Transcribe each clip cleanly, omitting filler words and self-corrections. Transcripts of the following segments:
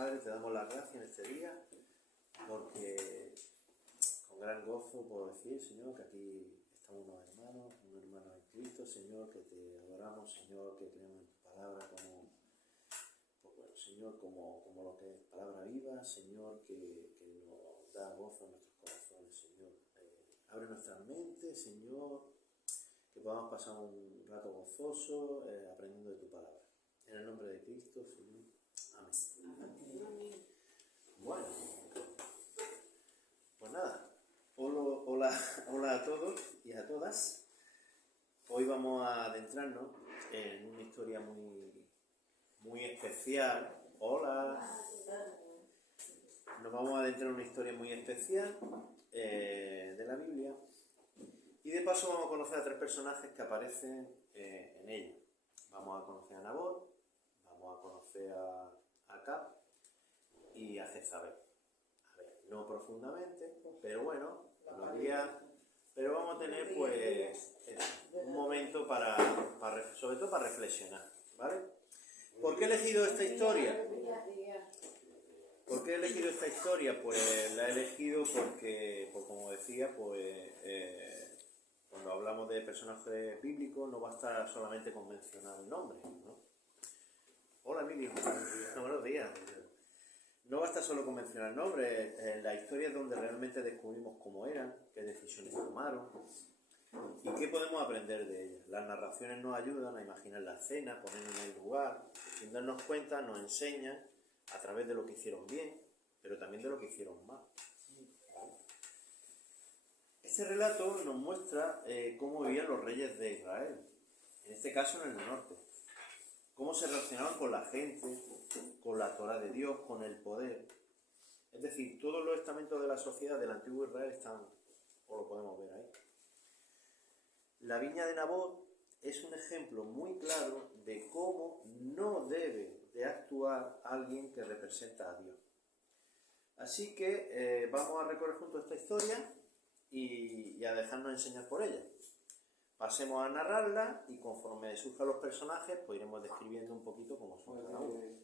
Padre, te damos las gracias en este día, porque con gran gozo puedo decir, Señor, que aquí estamos unos hermanos en Cristo, Señor, que te adoramos, Señor, que creemos en tu palabra como, pues bueno, Señor, como lo que es palabra viva, Señor, que nos da gozo en nuestros corazones, Señor. Abre nuestras mentes, Señor, que podamos pasar un rato gozoso aprendiendo de tu palabra. En el nombre de Cristo, Señor. Amén. Amén. Bueno, pues nada, hola a todos y a todas. Hoy vamos a adentrarnos en una historia muy especial. Hola. Nos vamos a adentrar en una historia muy especial de la Biblia. Y de paso vamos a conocer a tres personajes que aparecen en ella. Vamos a conocer a Nabot, vamos a conocer a Acab y a Jezabel. A ver, no profundamente, pero bueno, pero vamos a tener pues un momento sobre todo para reflexionar, ¿vale? ¿Por qué he elegido esta historia? ¿Por qué he elegido esta historia? Pues la he elegido porque, pues como decía, pues cuando hablamos de personajes bíblicos no basta solamente con mencionar el nombre, ¿no? Hola, Emilio. Buenos días. No basta solo con mencionar el nombre. La historia es donde realmente descubrimos cómo eran, qué decisiones tomaron y qué podemos aprender de ellas. Las narraciones nos ayudan a imaginar la escena, ponernos en el lugar. Sin darnos cuenta nos enseñan a través de lo que hicieron bien, pero también de lo que hicieron mal. Este relato nos muestra cómo vivían los reyes de Israel, en este caso en el norte, cómo se relacionaban con la gente, con la Torá de Dios, con el poder. Es decir, todos los estamentos de la sociedad del antiguo Israel están, o lo podemos ver ahí. La viña de Nabot es un ejemplo muy claro de cómo no debe de actuar alguien que representa a Dios. Así que vamos a recorrer juntos esta historia y a dejarnos enseñar por ella. Pasemos a narrarla y conforme surjan los personajes, pues iremos describiendo un poquito cómo son cada uno.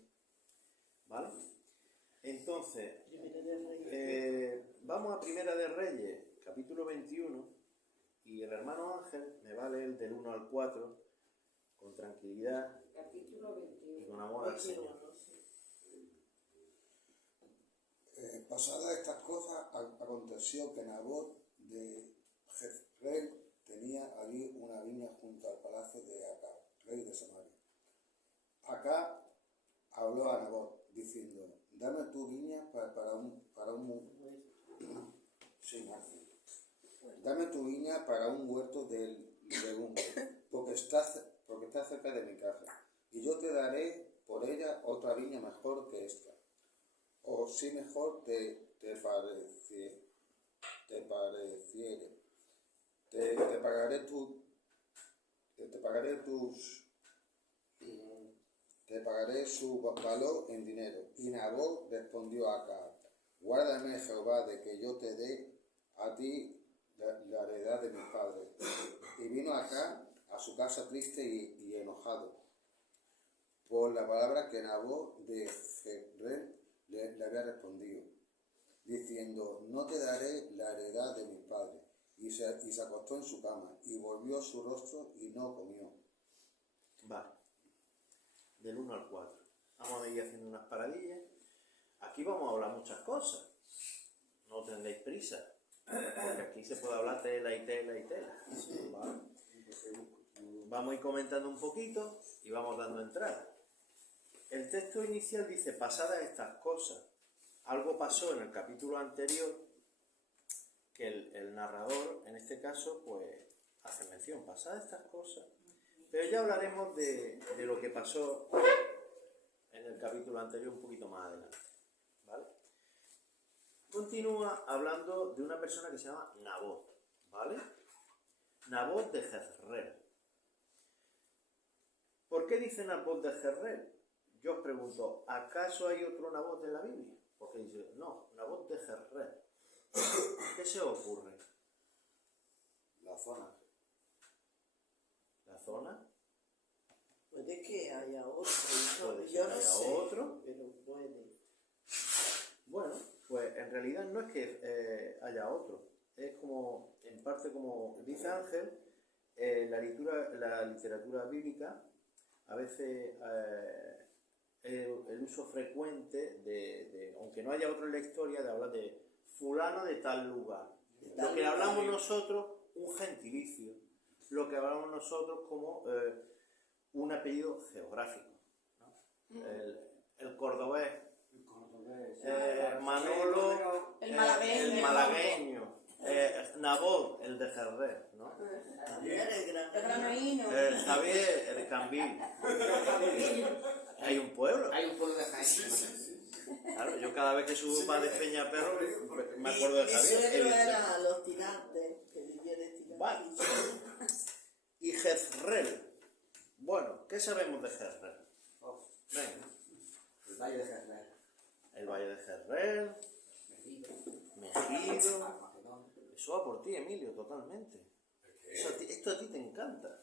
¿Vale? Entonces, vamos a Primera de Reyes, capítulo 21, y el hermano Ángel me va a leer del 1 al 4 con tranquilidad capítulo 21. Y con amor al Señor. Pasadas estas cosas, aconteció que Nabot de Jezreel tenía allí una viña junto al palacio de Acab, rey de Samaria. Acab habló a Nabot, diciendo: dame tu viña dame tu viña para un huerto de legumbres, porque está cerca de mi casa, y yo te daré por ella otra viña mejor que esta. O si mejor te pareciere, te pagaré su valor en dinero. Y Nabot respondió a Acab: guárdame, Jehová, de que yo te dé a ti la heredad de mis padres. Y vino Acab a su casa triste y enojado por la palabra que Nabot de Jezreel le había respondido, diciendo: no te daré la heredad de mis padres. Y se acostó en su cama, y volvió su rostro, y no comió. Vale. Del 1 al 4. Vamos a ir haciendo unas paradillas. Aquí vamos a hablar muchas cosas. No tendréis prisa, porque aquí se puede hablar tela y tela y tela. ¿Vale? Vamos a ir comentando un poquito y vamos dando entrada. El texto inicial dice: pasadas estas cosas. Algo pasó en el capítulo anterior que el narrador, en este caso, pues hace mención. Pasadas estas cosas. Pero ya hablaremos de lo que pasó en el capítulo anterior un poquito más adelante. ¿Vale? Continúa hablando de una persona que se llama Nabot. ¿Vale? Nabot de Jezreel. ¿Por qué dice Nabot de Jezreel? Yo os pregunto, ¿acaso hay otro Nabot en la Biblia? Porque dice, no, Nabot de Jezreel. ¿Qué se ocurre? La zona. ¿La zona? Puede que haya otro. Puede Yo que no haya sé, otro. pero puede. Bueno, pues en realidad no es que haya otro. Es como, en parte como dice Ángel, la literatura bíblica, a veces el uso frecuente aunque no haya otro en la historia, de hablar de fulano de tal lugar. Lo que hablamos nosotros, un gentilicio. Lo que hablamos nosotros como un apellido geográfico, ¿no? El cordobés, Manolo, el malagueño, Nabot, el de Jerez, ¿no? el granaíno, Javier, el Cambil. Hay un pueblo. Hay un pueblo de Jaén. Claro, yo cada vez que subo para de Peñaperro me acuerdo de Mi Javier. suegro era los tirantes, que vivía de tirantes. Vale. Y Jezreel. Bueno, ¿qué sabemos de Jezreel? Venga. El Valle de Jezreel. El Valle de Jezreel, Megido. Armagedón. Eso va por ti, Emilio, totalmente. Esto a ti te encanta.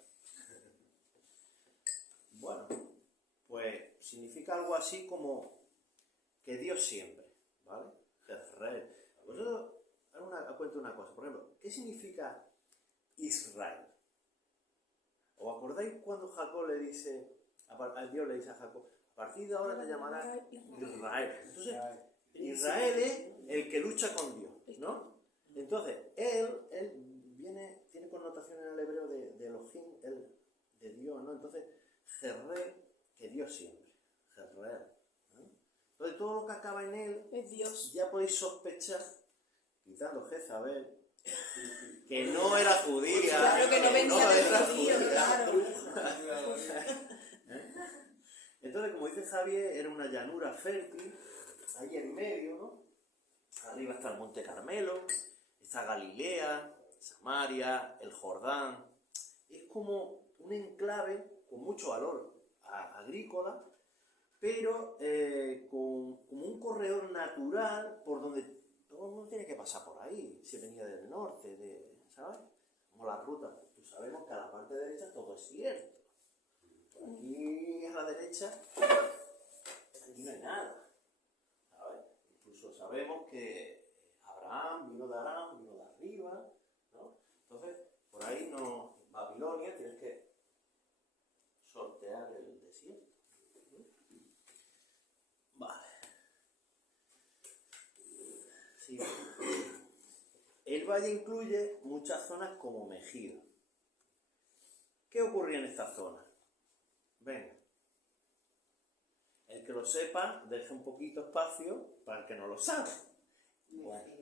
Bueno, pues significa algo así como que Dios siempre, ¿vale? Jezreel. Vosotros, cuento una cosa, por ejemplo, ¿qué significa Israel? ¿Os acordáis cuando Jacob le dice, Dios le dice a Jacob, a partir de ahora te llamarás Israel? Entonces, Israel es el que lucha con Dios, ¿no? Entonces, él tiene connotación en el hebreo de Elohim, de Dios, ¿no? Entonces, Jezreel, que Dios siempre, Jezreel. Entonces, todo lo que acaba en él, es Dios. ya podéis sospechar, quitando Jezabel, que no era judía. Claro que no venía de era judío, judía. claro. Entonces, como dice Javier, era una llanura fértil, ahí en medio, ¿no? Arriba está el Monte Carmelo, está Galilea, Samaria, el Jordán. Es como un enclave con mucho valor agrícola, pero como un corredor natural por donde todo el mundo tiene que pasar por ahí. Se venía del norte, ¿sabes? Como la ruta. Pues sabemos que a la parte derecha todo es cierto. Por aquí a la derecha, aquí no hay nada. ¿Sabes? Incluso sabemos que Abraham vino de arriba, ¿no? Entonces, por ahí no, Babilonia, tienes que sortear el desierto. Vale. Sí. El valle incluye muchas zonas como Megido. ¿Qué ocurría en esta zona? Venga. El que lo sepa, deje un poquito espacio para el que no lo sabe. Bueno,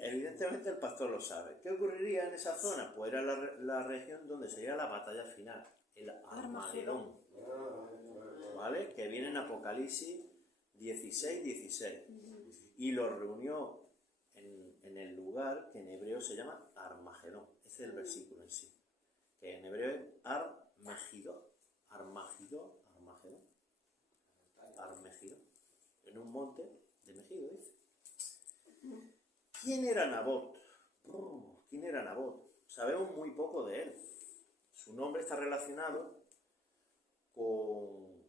evidentemente el pastor lo sabe. ¿Qué ocurriría en esa zona? Pues era la región donde sería la batalla final, el Armagedón, ¿vale? Que viene en Apocalipsis 16:16 y lo reunió en el lugar que en hebreo se llama Armagedón. Ese es el versículo en sí, que en hebreo es Armagedón, en un monte de Megido, dice. ¿Quién era Nabot? ¿Quién era Nabot? Sabemos muy poco de él. Su nombre está relacionado con...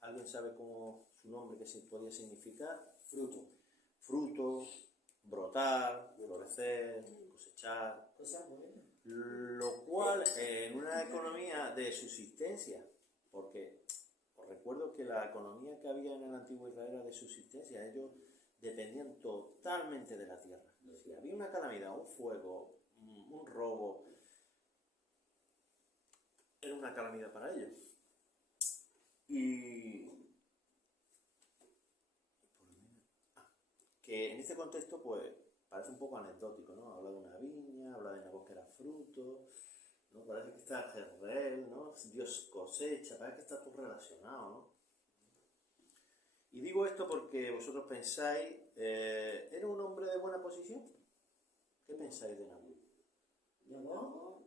¿Alguien sabe cómo su nombre que se podía significar? Fruto, brotar, florecer, cosechar. Lo cual en una economía de subsistencia, porque os recuerdo que la economía que había en el antiguo Israel era de subsistencia, ellos dependían totalmente de la tierra. Si había una calamidad, un fuego, un robo, era una calamidad para ellos. Y que en este contexto pues parece un poco anecdótico, ¿no? Habla de una viña, habla de Nabot que era fruto, ¿no? Parece que está Jezreel, ¿no? Dios cosecha, parece que está todo relacionado, ¿no? Y digo esto porque vosotros pensáis, ¿era un hombre de buena posición? ¿Qué pensáis de Nabot? ¿No?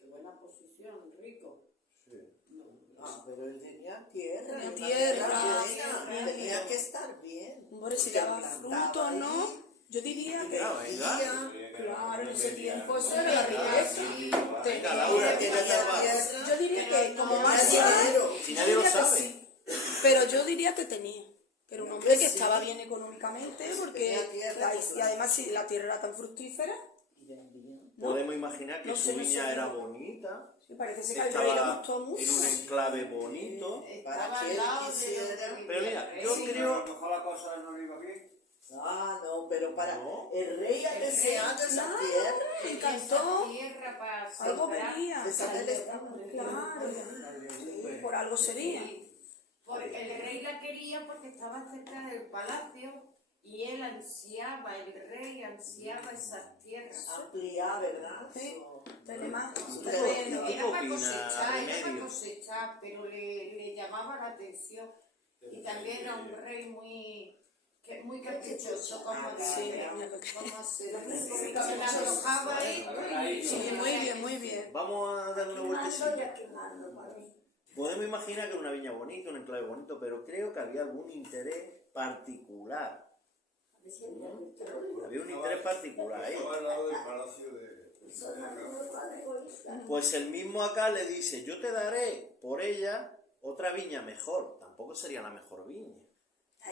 De buena posición, rico. Sí. Ah, pero él tenía tierra. Tenía tierra, Tenía que estar bien. Hombre, si Porque daba plantaba fruto, ahí, ¿no? Yo diría que... Claro, venga. Claro, en ese tiempo eso era riqueza. Venga, Laura, ¿qué te tenía salva? tierra. Yo diría que como Tenía más dinero. Si nadie lo diría que sabe. sí. Pero yo diría que tenía Era un hombre que estaba bien económicamente, porque Tenía tierra, y además si la tierra era tan fructífera, Y vendían. Podemos imaginar que No su sé, no viña sé. era bonita, me parece que al rey le estaba gustó mucho. en un enclave bonito. Para Estaba que al él lado de quisiera. donde Pero vivía mira, el yo rey. creo... A lo mejor la cosa no iba bien. Ah, no, pero para No. el rey ha deseado esa Claro. tierra. Me Esa encantó. tierra para Algo sembrar. venía. Esa del Claro. Sí, por algo sería. Sí, porque el rey la quería porque estaba cerca del palacio y él ansiaba, el rey ansiaba esas tierras. ampliar, ¿verdad? Sí. Tiene más ¿Qué terreno. opina? Era para opina, cosechar, era para Remedios? cosechar, pero le llamaba la atención. Y también era un rey muy caprichoso, como Sí, dice. mira que- Como se la arrojaba ahí. Sí, muy bien, muy bien. Vamos a dar una vueltecilla. Podemos imaginar que era una viña bonita, un enclave bonito, pero creo que había algún interés particular. Había un interés particular ahí. Estaba al lado del palacio de... Pues el mismo acá le dice, yo te daré por ella otra viña mejor. Tampoco sería la mejor viña.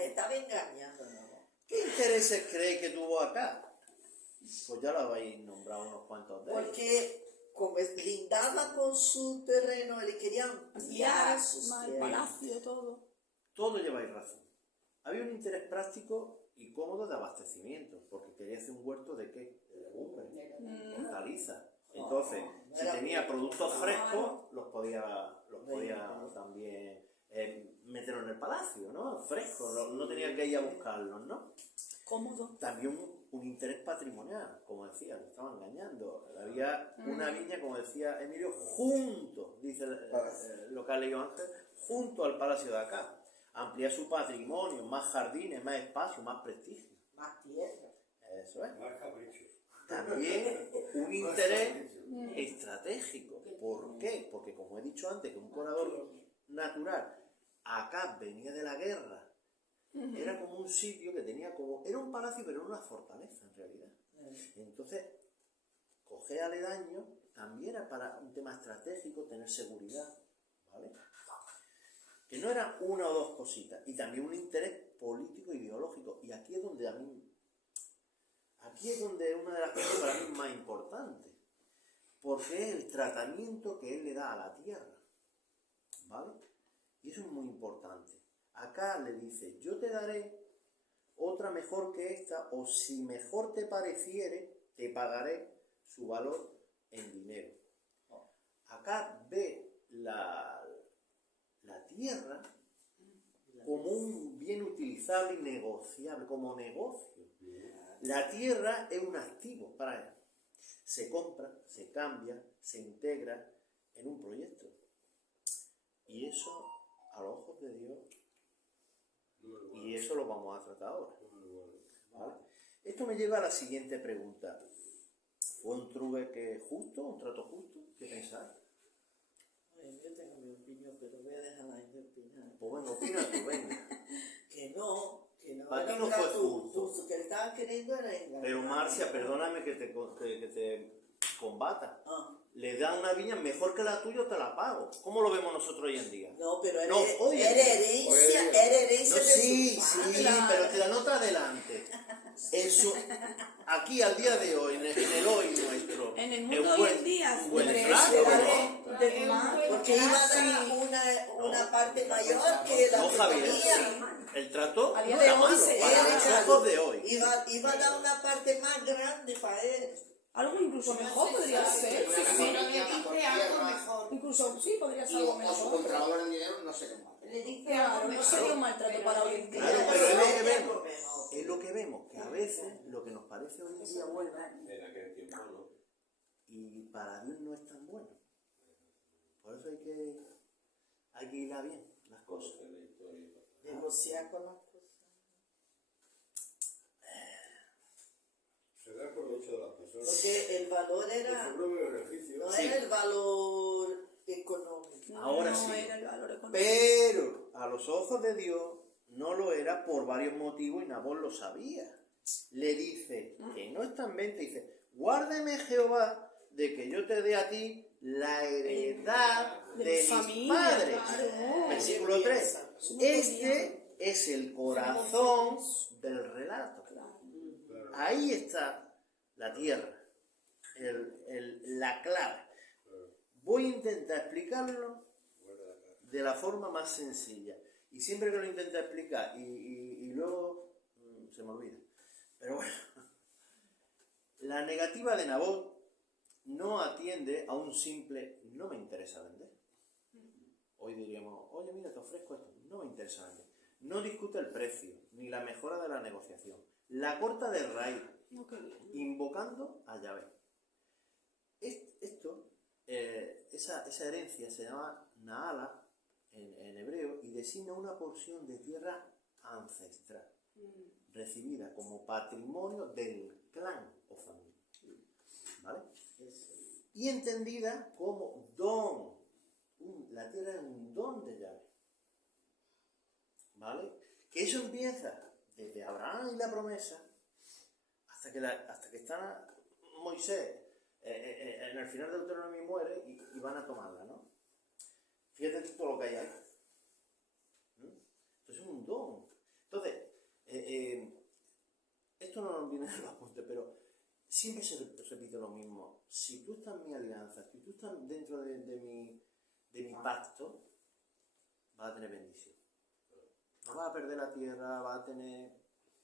Estaba engañando, ¿no? ¿Qué intereses creéis que tuvo acá? Pues ya lo habéis nombrado unos cuantos de ellos. Porque como lindaba con su terreno, le querían ampliar sus Más el tierras. palacio, todo. Todo lleváis razón. Había un interés práctico y cómodo de abastecimiento, porque quería hacer un huerto de qué? De legumbres, hortalizas. Entonces, si tenía productos frescos, los podía también meterlos en el palacio, ¿no? Frescos, no tenía que ir a buscarlos, ¿no? Cómodo. También un interés patrimonial, como decía, lo estaba engañando. Había una viña, como decía Emilio, junto, dice lo que ha leído Ángel, junto al palacio de acá. Ampliar su patrimonio, más jardines, más espacio, más prestigio. Más tierra. Eso es. Más caprichos. También un interés estratégico. ¿Por qué? Porque como he dicho antes, que un corredor natural acá venía de la guerra, era como un sitio que tenía como... Era un palacio, pero era una fortaleza en realidad. Entonces, coger aledaño también era para un tema estratégico, tener seguridad, ¿vale? Que no era una o dos cositas, y también un interés político e ideológico. Y aquí es donde una de las cosas para mí es más importante, porque es el tratamiento que él le da a la tierra, ¿vale? Y eso es muy importante. Acá le dice, yo te daré otra mejor que esta, o si mejor te pareciere, te pagaré su valor en dinero. Acá ve la tierra como un bien utilizable y negociable, como negocio. La tierra es un activo para él. Se compra, se cambia, se integra en un proyecto. Y eso, a los ojos de Dios, y eso lo vamos a tratar ahora. ¿Vale? Esto me lleva a la siguiente pregunta. ¿Fue un trueque justo, un trato justo? ¿Qué pensáis? Yo tengo mi opinión, pero voy a dejar a ella opinar. Pues bueno, opina tú, venga. Que no Para era ti no un fue trato justo. que le estaban queriendo era engañar. Pero Marcia, perdóname que te combata. Ah, Le da una viña mejor que la tuya, te la pago. ¿Cómo lo vemos nosotros hoy en día? no, pero No, oye. era herencia No, de sí, su sí, padre. pero te la nota adelante. Eso, aquí al día de hoy, en el hoy nuestro, En el es mundo hoy en día, un buen hombre, trato, se ¿no? vale de más. Porque iba a dar una parte mayor que la No, que Javier, tenía. el trato A día no de era hoy malo, se- para era los ojos de hoy. Iba a dar una parte más grande para él. Algo incluso mejor podría ser. Sí, sí. Pero le dice algo mejor. Incluso sí, podría ser Y algo o su mejor. contravalor en dinero, no sé cómo. Le dice Claro, algo no mejor. sería un maltrato para hoy en día. Claro, pero es lo que Era vemos. mejor. Es lo que vemos, que a veces lo que nos parece hoy en día bueno, En aquel tiempo, ¿no? y para Dios no es tan bueno. Por eso hay que hilar bien las cosas. Negociar con las cosas. Se da provecho de las personas. Porque el valor Por era, su propio beneficio. no Sí. era el valor económico. Ahora no sí. era el valor económico. Pero a los ojos de Dios no lo era por varios motivos y Nabón lo sabía. Le dice que no está en venta, dice, guárdeme Jehová de que yo te dé a ti la heredad de mis familia, padres. claro. Versículo 3. Este es el corazón del relato. Ahí está la tierra, la clave. Voy a intentar explicarlo de la forma más sencilla. Y siempre que lo intento explicar y luego se me olvida. Pero bueno, la negativa de Nabot no atiende a un simple no me interesa vender. Hoy diríamos, oye mira, te ofrezco esto, no me interesa vender. No discute el precio, ni la mejora de la negociación. La corta de raíz, invocando a Yahvé. Esa herencia se llama Naala en hebreo y designa una porción de tierra ancestral, recibida como patrimonio del clan o familia. ¿Vale? Y entendida como don. La tierra es un don de Yahvé. ¿Vale? Que eso empieza desde Abraham y la promesa hasta que está Moisés en el final del Deuteronomio muere y van a tomarla, ¿no? Fíjate todo lo que hay ahí. Entonces es un don. Entonces, esto no nos viene en los apuntes, pero siempre se repite lo mismo. Si tú estás en mi alianza, si tú estás dentro de mi pacto, vas a tener bendición. No vas a perder la tierra, vas a tener,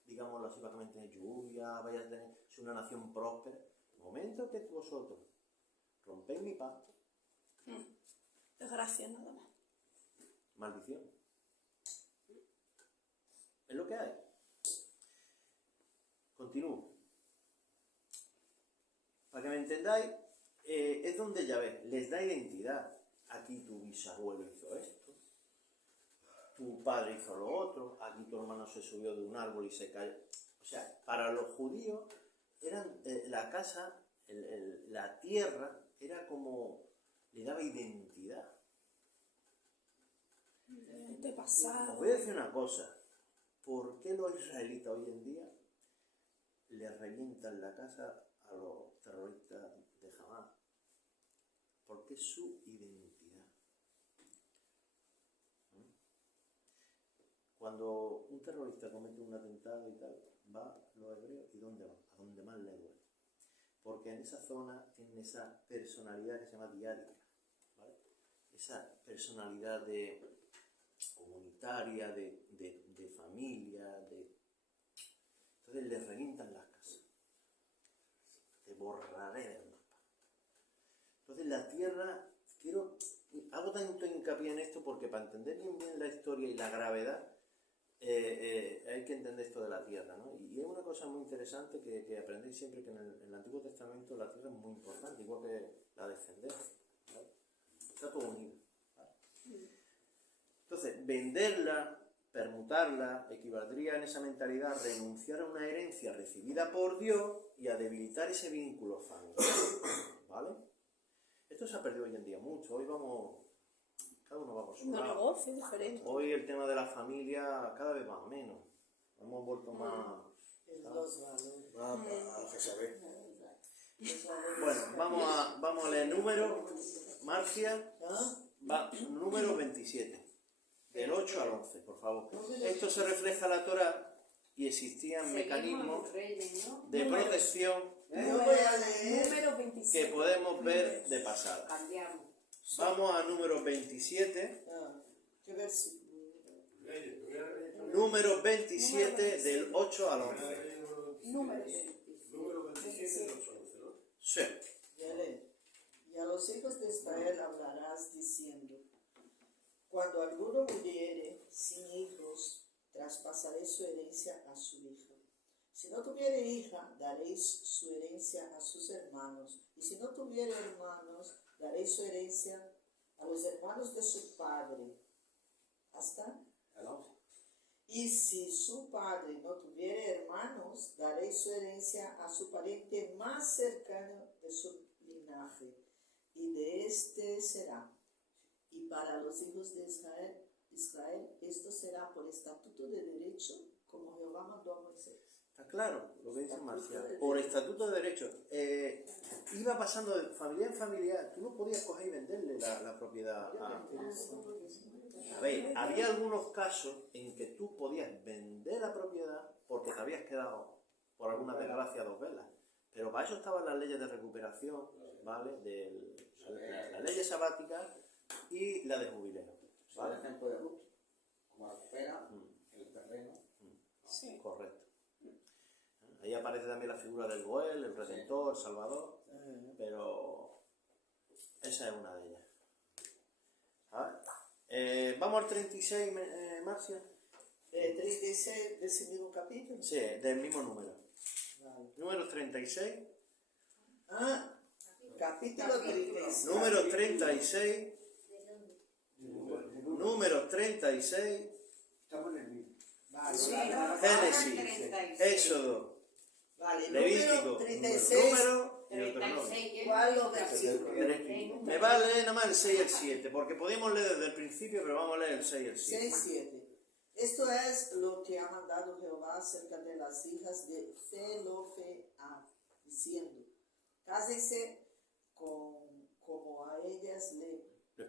digámoslo así, vas a tener lluvia, vas a tener una nación próspera. En el momento que vosotros rompéis mi pacto, Desgracia nada más. maldición. Es lo que hay. Continúo. Para que me entendáis, es donde Yahvé les da identidad. Aquí tu bisabuelo hizo esto, tu padre hizo lo otro, aquí tu hermano se subió de un árbol y se cayó. O sea, para los judíos, la casa, la tierra, era como, le daba identidad. De pasado. Os voy a decir una cosa. ¿Por qué los israelitas hoy en día le revientan la casa a los terroristas de Hamás? Porque es su identidad. Cuando un terrorista comete un atentado y tal, va los hebreos, ¿y dónde va? A donde más le duele. Porque en esa zona tienen esa personalidad que se llama diádica, ¿vale? Esa personalidad comunitaria, de familia, entonces les revientan las casas. Te borraré del mapa. Entonces la tierra, hago tanto hincapié en esto porque para entender bien la historia y la gravedad, hay que entender esto de la tierra, ¿no? Y es una cosa muy interesante que aprendéis siempre, que en el Antiguo Testamento la tierra es muy importante, igual que la descendencia, ¿vale? Está todo unido, ¿vale? Entonces, venderla, permutarla, equivaldría en esa mentalidad a renunciar a una herencia recibida por Dios y a debilitar ese vínculo familiar, ¿vale? Esto se ha perdido hoy en día mucho. Hoy cada uno va por su lado. negocio diferente. Hoy el tema de la familia cada vez va menos. Hemos vuelto más... Los valores. A que se ve. Bueno, vamos a leer número, Marcia, número 27, del 8 al 11, por favor. Esto se refleja en la Torá y existían mecanismos de protección Yo voy a leer. Número que 27. podemos ver de pasada. Cambiamos. Vamos a número 27, ¿Qué versículo? número 27 del 8 al 11. Números. Número 27 de los 11, ¿no? Sí. Y a los hijos de Israel hablarás diciendo: cuando alguno muriere sin hijos, traspasaré su herencia a su hija. Si no tuviere hija, daréis su herencia a sus hermanos. Y si no tuviere hermanos, daréis su herencia a los hermanos de su padre. ¿Hasta? Y si su padre no tuviere hermanos, daréis su herencia a su pariente más cercano de su linaje. Y de este será. Y para los hijos de Israel, esto será por estatuto de derecho, como Jehová mandó a Moisés. Está claro lo que dice Marcia. Por estatuto de derecho. Iba pasando de familia en familia. Tú no podías coger y venderle la propiedad propiedad a ver, había algunos casos en que tú podías vender la propiedad porque te habías quedado, por alguna desgracia, 2 velas. Pero para eso estaban las leyes de recuperación, ¿vale? La ley sabática y la de jubileo. Por ¿Vale? ejemplo de Ruth, como recupera el terreno. Sí. Correcto. Ahí aparece también la figura del Goel, el Redentor, el Salvador, pero esa es una de ellas. ¿Vale? Vamos al 36, Marcia. 36 de ese mismo capítulo. Sí, del mismo número. Vale. Número 36. Capítulo 36. Número 36. Número 36. Estamos en el mismo. Vale, Sí, Génesis, 36. Éxodo, vale. Levítico, Número 36. Número y Deuteronomio. 36. ¿Cuál los versículos? Me va a leer nada más el 6 y el 7, porque podíamos leer desde el principio, pero vamos a leer el 6 y el 7. 6, 7. Esto es lo que ha mandado Jehová acerca de las hijas de Zelofehad, diciendo: cásense como a ellas les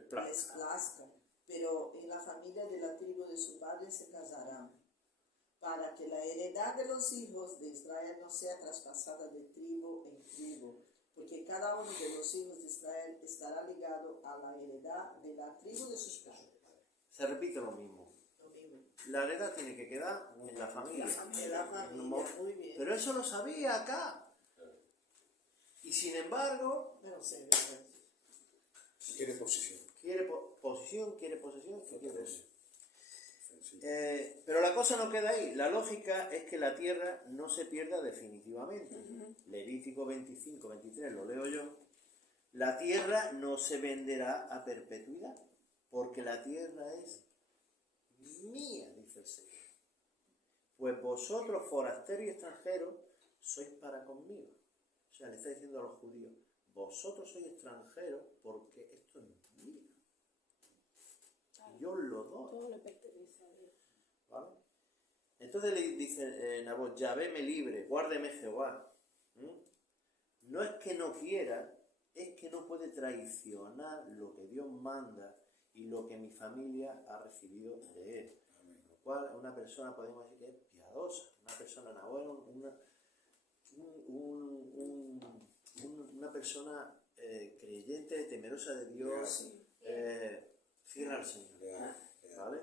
plazca, pero en la familia de la tribu de su padre se casarán, para que la heredad de los hijos de Israel no sea traspasada de tribu en tribu, porque cada uno de los hijos de Israel estará ligado a la heredad de la tribu de sus padres. Se repite lo mismo. Lo mismo. La heredad tiene que quedar en la familia. De la familia, muy bien. Pero eso lo sabía acá. Y sin embargo, No sé, ¿verdad? Quiere posición. quiere posesión, ¿qué quiere eso? Pero la cosa no queda ahí. La lógica es que la tierra no se pierda definitivamente. Levítico 25, 23, lo leo yo. La tierra no se venderá a perpetuidad, porque la tierra es mía, dice el Señor. Pues vosotros, forasteros y extranjeros, sois para conmigo. O sea, le está diciendo a los judíos: vosotros sois extranjeros porque esto es mío. Yo os lo doy. Todo le pertenece a Dios. ¿Vale? Entonces le dice Nabot: Yahvé me libre, guárdeme Jehová. No es que no quiera, es que no puede traicionar lo que Dios manda y lo que mi familia ha recibido de él. Lo cual una persona, podemos decir que es piadosa, una persona Nabot, una persona creyente, temerosa de Dios, fiel al Señor. ¿Vale?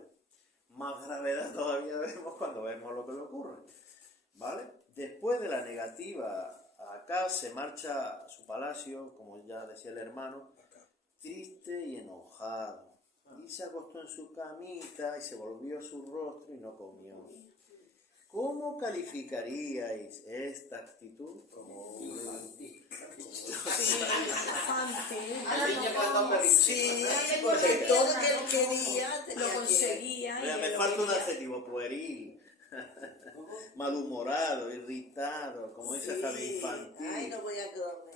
Más gravedad todavía vemos cuando vemos lo que le ocurre. ¿Vale? Después de la negativa, acá se marcha a su palacio, como ya decía el hermano, triste y enojado. Y se acostó en su camita y se volvió su rostro y no comió. ¿Cómo calificaríais esta actitud? Como Infantil. La niña cantando Sí, porque todo lo que él quería tenía Lo que... conseguía. Mira, y me lo falta un quería. adjetivo: pueril, malhumorado, irritado, como ese Sí. jardín infantil. Ay, no voy a comer.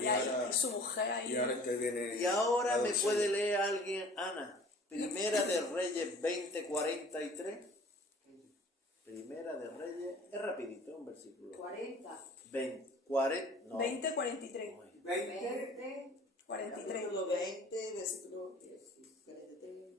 Y ahí, y su mujer ahí. Y ahora interviene. Y ahora la me doncella. puede leer alguien, Ana, Primera de Reyes 20:43. Primera de Reyes, es rapidito, un versículo. 40. 40, no. 20, 43. 20. 43. Capítulo 20, versículo 43.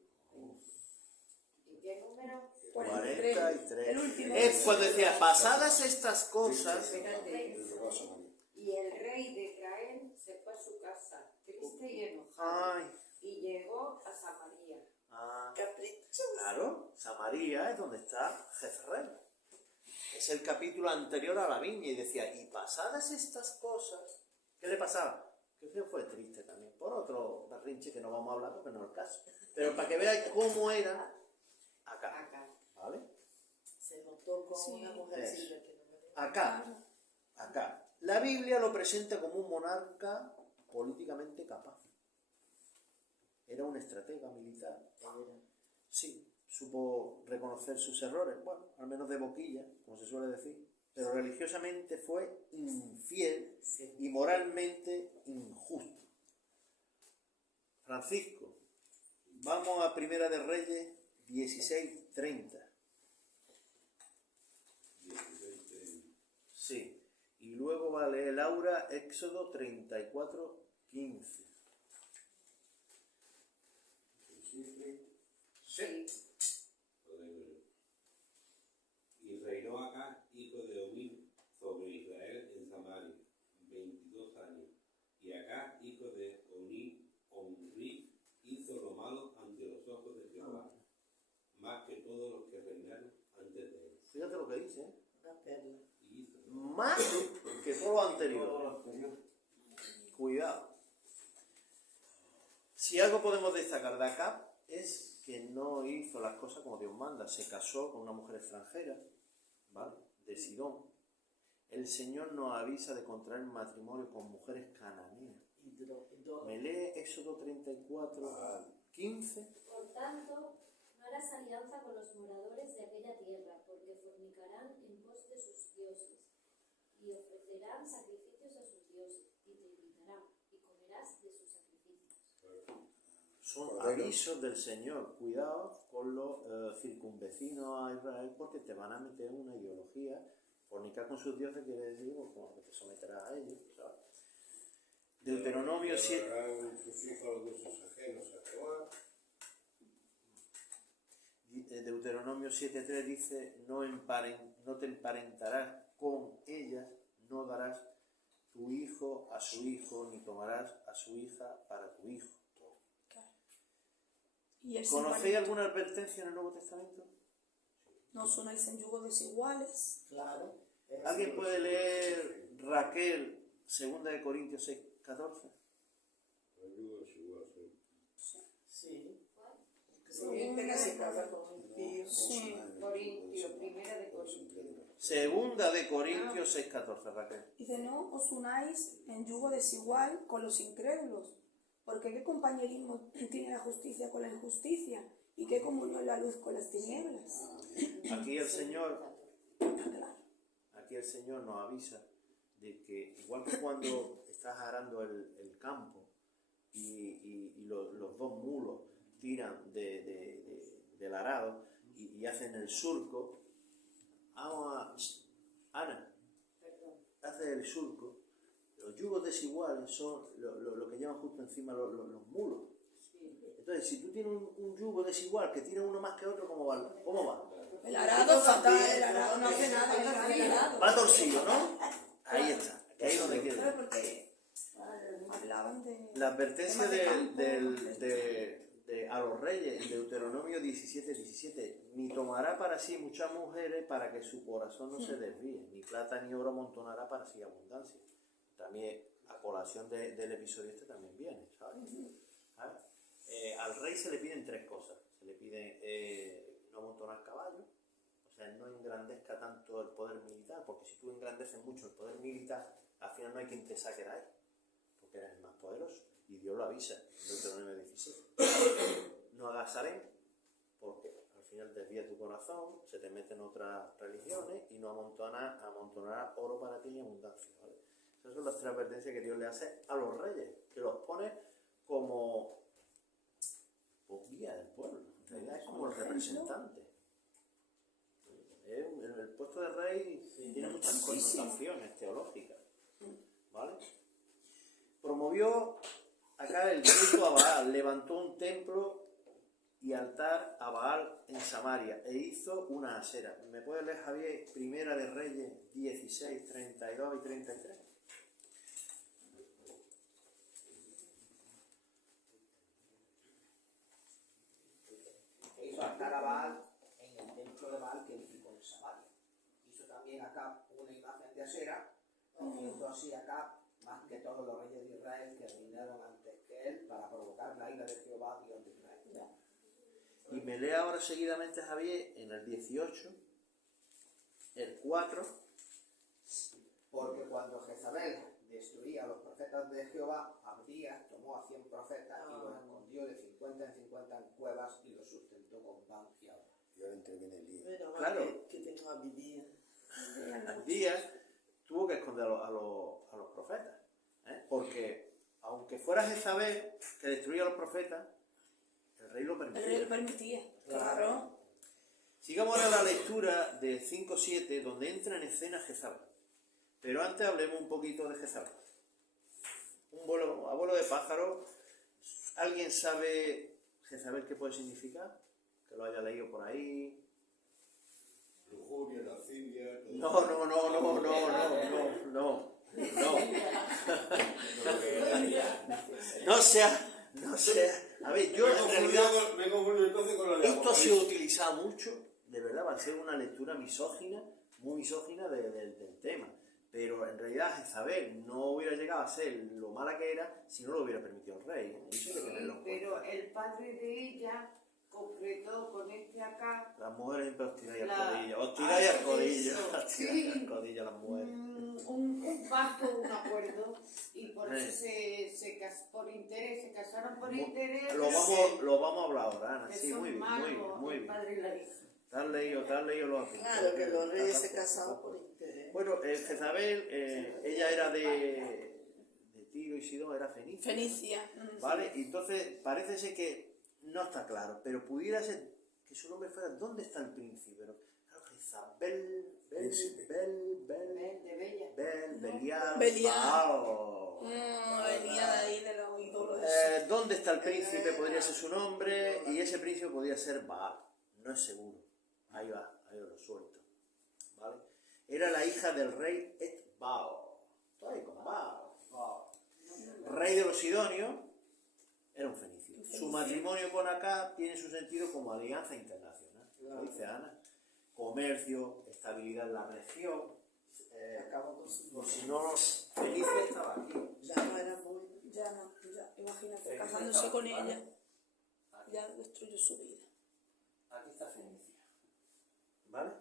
¿Y qué número? 43. El último. Es cuando decía: pasadas estas cosas. Espérate. Desde abajo, María. Y el rey de Israel se fue a su casa, triste y enojado, Ay, y llegó a Samaria. Caprichos. claro, Samaria es donde está Jezreel. Es el capítulo anterior a la viña y decía: y pasadas estas cosas, ¿qué le pasaba? Que fue triste también, por otro berrinche que no vamos a hablar porque no es el caso. Pero para que veáis cómo era acá, Acá. ¿vale? Se notó con Sí. una mujercita que no me... Acá. La Biblia lo presenta como un monarca políticamente capaz. Era un estratega militar. Sí, supo reconocer sus errores, bueno, al menos de boquilla, como se suele decir, pero religiosamente fue infiel y moralmente injusto. Francisco, vamos a Primera de Reyes 16:30. Sí, y luego va a leer Laura Éxodo 34:15. Sí. Lo tengo yo. Y reinó Acaz, hijo de Omri, sobre Israel en Samaria, 22 años. Y Acaz, hijo de Omri, hizo lo malo ante los ojos de Jehová, más que todos los que reinaron antes de él. Fíjate lo que dice, ¿eh? Una perla. Más que todo lo anterior. Cuidado. Si algo podemos destacar de Acab es que no hizo las cosas como Dios manda. Se casó con una mujer extranjera, ¿vale? De Sidón. El Señor nos avisa de contraer matrimonio con mujeres cananeas. Me lee Éxodo 34, 15. Por tanto, no harás alianza con los moradores de aquella tierra, porque fornicarán en pos de sus dioses, y ofrecerán sacrificios a sus dioses, y te invitarán, y comerás de sus sacrificios. Son avisos del Señor. Cuidado con los circunvecinos a Israel, porque te van a meter en una ideología. Fornicar con sus dioses quiere decir como que te someterás a ellos, ¿sabes? Deuteronomio 7. Sus hijos a los dioses ajenos a Jehová. Deuteronomio 7.3 dice, no te emparentarás con ellas, no darás tu hijo a su hijo, ni tomarás a su hija para tu hijo. Y el ¿Conocéis alguna advertencia en el Nuevo Testamento? No os unáis en yugos desiguales. Claro. ¿Alguien puede leer Raquel, 2 de Corintios 6.14? Ayuda es igual, sí. Sí. Creyente que se casa con un tío. Sí. Corintios, primera de Corintios. 2 de Corintios 6.14, Raquel. Dice, no os unáis en yugo desigual con los incrédulos, porque qué compañerismo tiene la justicia con la injusticia, y qué comunión la luz con las tinieblas. Aquí el Señor Claro. Aquí el Señor nos avisa de que, igual que cuando estás arando el campo y los dos mulos tiran del arado y hacen el surco, Ana, hace el surco, los yugos desiguales son lo que llevan justo encima los mulos. Entonces, si tú tienes un yugo desigual que tiene uno más que otro, ¿cómo va? El arado fatal, el arado no hace nada, el arado. Va torcido, ¿no? Ahí está, que ahí es donde quiere. Claro, porque hablaban de... La advertencia temas de campo, a los reyes, en Deuteronomio 17:17, ni tomará para sí muchas mujeres para que su corazón no se desvíe, ni plata ni oro amontonará para sí abundancia. También, a colación del episodio este también viene, ¿sabes? ¿Sabes? Al rey se le piden tres cosas. Se le pide no amontonar caballos, o sea, no engrandezca tanto el poder militar, porque si tú engrandeces mucho el poder militar, al final no hay quien te saque de ahí, porque eres el más poderoso. Y Dios lo avisa en Deuteronomio 16. No hagas harén, porque al final desvía tu corazón, se te mete en otras religiones y no amontonará oro para ti ni abundancia, ¿vale? Esas son las tres advertencias que Dios le hace a los reyes, que los pone como guía del pueblo. En realidad es como el representante. El puesto de rey tiene muchas connotaciones teológicas, ¿vale? Promovió acá el culto a Baal, levantó un templo y altar a Baal en Samaria e hizo una asera. ¿Me puedes leer, Javier, Primera de Reyes 16, 32 y 33? Hizo altar a Baal en el templo de Baal que edificó en Samaria. Hizo también acá una imagen de acera, poniendo así acá más que todos los reyes de Israel que reinaron antes que él para provocar la ira de Jehová, Dios de Israel. Y me lee ahora seguidamente, Javier, en el 18, el 4. Porque cuando Jezabel destruía a los profetas de Jehová, Abdías tomó a 100 profetas y los escondió de 50 en 50 en cuevas y los sustentó con pan y agua. Y ahora interviene Elías. Menos mal Claro. que tengo a mi día. Abdías tuvo que esconder a los profetas, ¿eh? Porque aunque fuera Jezabel que destruía a los profetas, el rey lo El rey lo permitía. permitía, claro. Sigamos ahora la lectura de 5:7, donde entra en escena Jezabel. Pero antes hablemos un poquito de Jezabel. Abuelo de pájaro. ¿Alguien sabe Jezabel qué puede significar? que lo haya leído por ahí. Lujuria, lascivia. No. No sea. A ver, yo en realidad Me confundo entonces con la de esto ha sido Apocalipsis. utilizado mucho, de verdad, va a ser una lectura misógina, muy misógina del tema. Pero en realidad Jezabel no hubiera llegado a ser lo mala que era si no lo hubiera permitido el rey. Eso hay que tenerlo en Pero cuenta. el padre de ella concretó con este acá Las mujeres siempre os tiráis al La- codillo, os tiráis al Ah, codillo, eso, os tiráis sí. al codillo a las mujeres. un pacto, un acuerdo, y por eso por interés, se casaron por interés. Lo vamos a hablar ahora, Ana. que Sí, son muy bien, malos, muy el bien. padre y la hija. Te has leído los apuntes. Claro que los reyes se casaban por interés. Bueno, Jezabel, ella era de Tiro y Sidón, era fenicia. Fenicia. ¿Vale? Y entonces parece ser que no está claro, pero pudiera ser que su nombre fuera ¿dónde está el príncipe? Pero claro, Jezabel, De Bella. Belial, Belial. Baal. Venía de ahí de los ídolos. ¿Dónde está el príncipe? Podría ser su nombre y ese príncipe podría ser Baal. No es seguro. Ahí lo suelto. ¿Vale? Era la hija del rey Etbaal. Está ahí con Baal. Rey de los Sidonios, era un fenicio. Su matrimonio con Acab tiene su sentido como alianza internacional. Lo dice Ana. Comercio, estabilidad en la región. Acabó con su Por si no, Fenicia estaba aquí. Ya no era muy. Ya no, ya, imagínate, Fenicia casándose estaba con aquí, ¿vale? ella, ya destruyó su vida. Aquí está Fenicia. ¿Vale?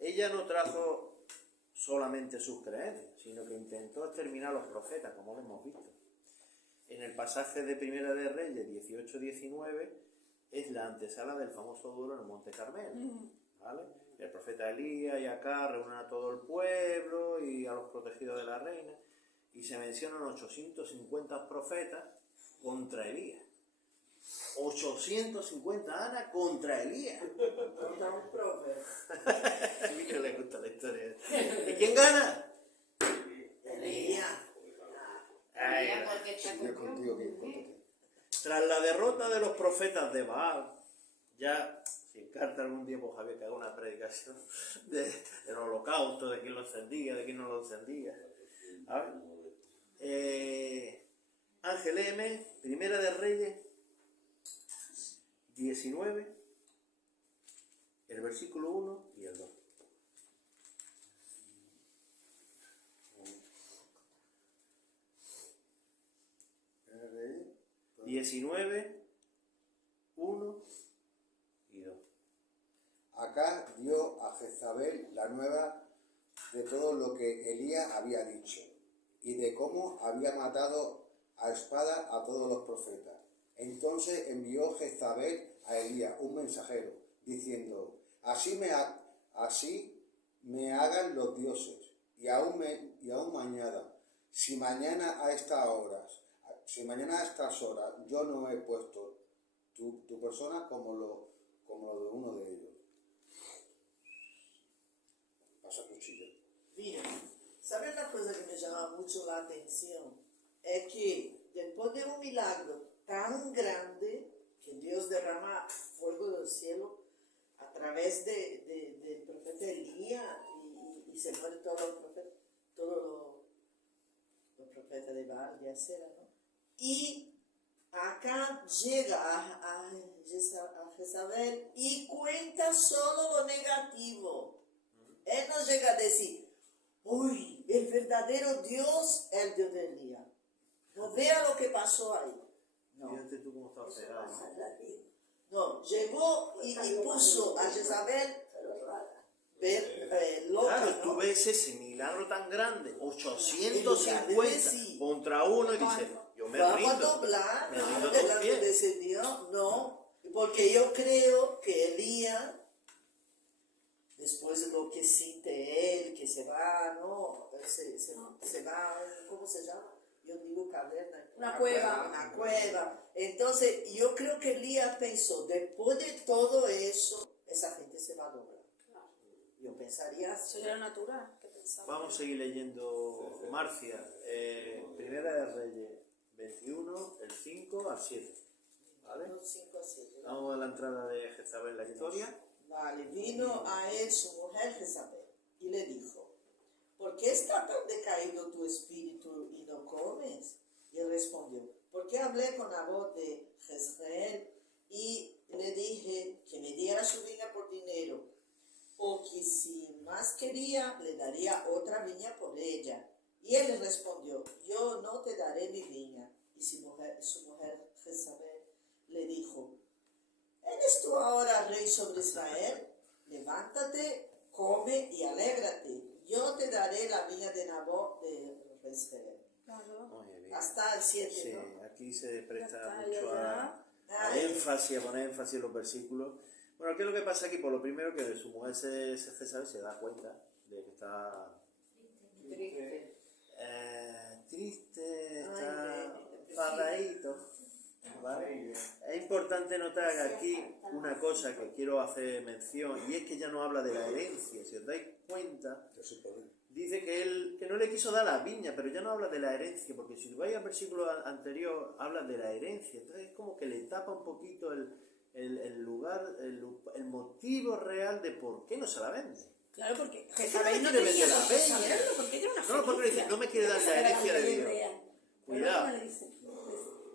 Ella no trajo solamente sus creencias, sino que intentó exterminar a los profetas, como lo hemos visto. En el pasaje de Primera de Reyes 18-19 es la antesala del famoso duelo en el Monte Carmelo. ¿Vale? El profeta Elías y Acab reúnen a todo el pueblo y a los protegidos de la reina, y se mencionan 850 profetas contra Elías. 850 Ana contra Elías. Contra un profeta. A mí que le gusta la historia. ¿Y quién gana? Elías. Ay, Ya, porque está Yo contigo que contigo. tras la derrota de los profetas de Baal, ya, si encarta algún día, pues Javier, que haga una predicación del holocausto, de quién lo encendía, de quién no lo encendía. ¿Sabes? Ángel M, Primera de Reyes 19, el versículo 1 y el 2. 19, 1 y 2. Acá dio a Jezabel la nueva de todo lo que Elías había dicho y de cómo había matado a espada a todos los profetas. Entonces envió Jezabel a Elías un mensajero diciendo: así me hagan los dioses y aún mañana, si mañana a estas horas yo no he puesto tu persona como lo de uno de ellos. Pasa cuchillo. Mira, ¿sabe una cosa que me llama mucho la atención? Es que después de un milagro tan grande, que Dios derrama fuego del cielo a través del profeta Elías y se mueren todos los profetas de Baal, de Acera, ¿no? Y acá llega a Jezabel y cuenta solo lo negativo. Él no llega a decir: uy, el verdadero Dios es el Dios de Elías. No vea lo que pasó ahí. No, Fíjate tú cómo está pegado. no, llegó y puso a Jezabel loca, Claro, ¿no? tú ves ese milagro tan grande, En 850 lugar de decir, contra uno, y dice, yo me vamos a rindo. doblar, Me rindo ¿no? a tus Delante pies. de ese Dios, no, porque yo creo que Elías, después de lo que siente él, que se va, ¿no? Se va, ¿cómo se llama? Yo digo caverna. Una cueva. Una cueva. Entonces, yo creo que Elías pensó, después de todo eso, esa gente se va a doblar. Yo pensaría Eso así. ya era natural. Que Vamos a seguir leyendo Marcia, Primera de Reyes 21, el 5 al 7. ¿Vale? 5 a 7. Vamos a la entrada de Jezabel en la historia. Vale, vino a él su mujer Jezabel y le dijo, ¿por qué está tan decaído tu espíritu y no comes? Y él respondió, porque hablé con Nabot de Jezreel y le dije que me diera su viña por dinero, o que si más quería le daría otra viña por ella. Y él le respondió, yo no te daré mi viña. Y su mujer Jezabel le dijo, ¿eres tú ahora rey sobre Israel? Levántate, come y alégrate. Yo te daré la viña de Nabot de Jezreel. Claro. Muy bien. Hasta el 7, Sí, ¿no? aquí se presta Ya está, mucho ya. a énfasis, a poner énfasis en los versículos. Bueno, ¿qué es lo que pasa aquí? Por lo primero que su mujer Jezabel se da cuenta de que está Triste. triste, está Ay, enfadadito. ¿Vale? Es importante notar aquí una cosa que quiero hacer mención, y es que ya no habla de la herencia. Si os dais cuenta, dice que no le quiso dar la viña, pero ya no habla de la herencia, porque si vais al versículo anterior, habla de la herencia. Entonces es como que le tapa un poquito el lugar, el motivo real de por qué no se la vende. Claro, porque no Jezabel no quiere tenía vender la por qué peña. saberlo, porque ella era una No, porque le dice, fenicia. no me quiere dar la herencia de Dios. Cuidado. Le dice,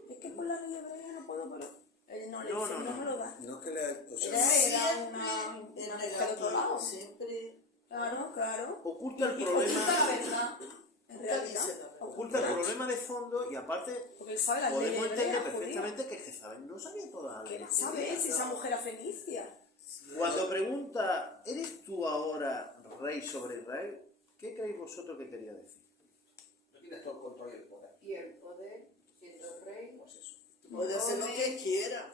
es que con la ley hebrea no puedo, pero él no le No, dice, no, no no. me lo da. No que le, o sea, Era Siempre una el mujer de otro lado. negativo, siempre Claro, claro. Oculta el Y oculta la problema, verdad. En nunca realidad. dice la verdad. oculta el problema de fondo, y aparte Porque él sabe la ley podemos hebrea, entender judía. perfectamente que Jezabel no sabía toda la Que ley. no sabe si esa mujer era fenicia. Cuando pregunta, ¿eres tú ahora rey sobre Israel? ¿Qué creéis vosotros que quería decir? No tienes todo el control y el poder. Y el poder, siendo rey, Pues eso. Puede hacer lo que quiera.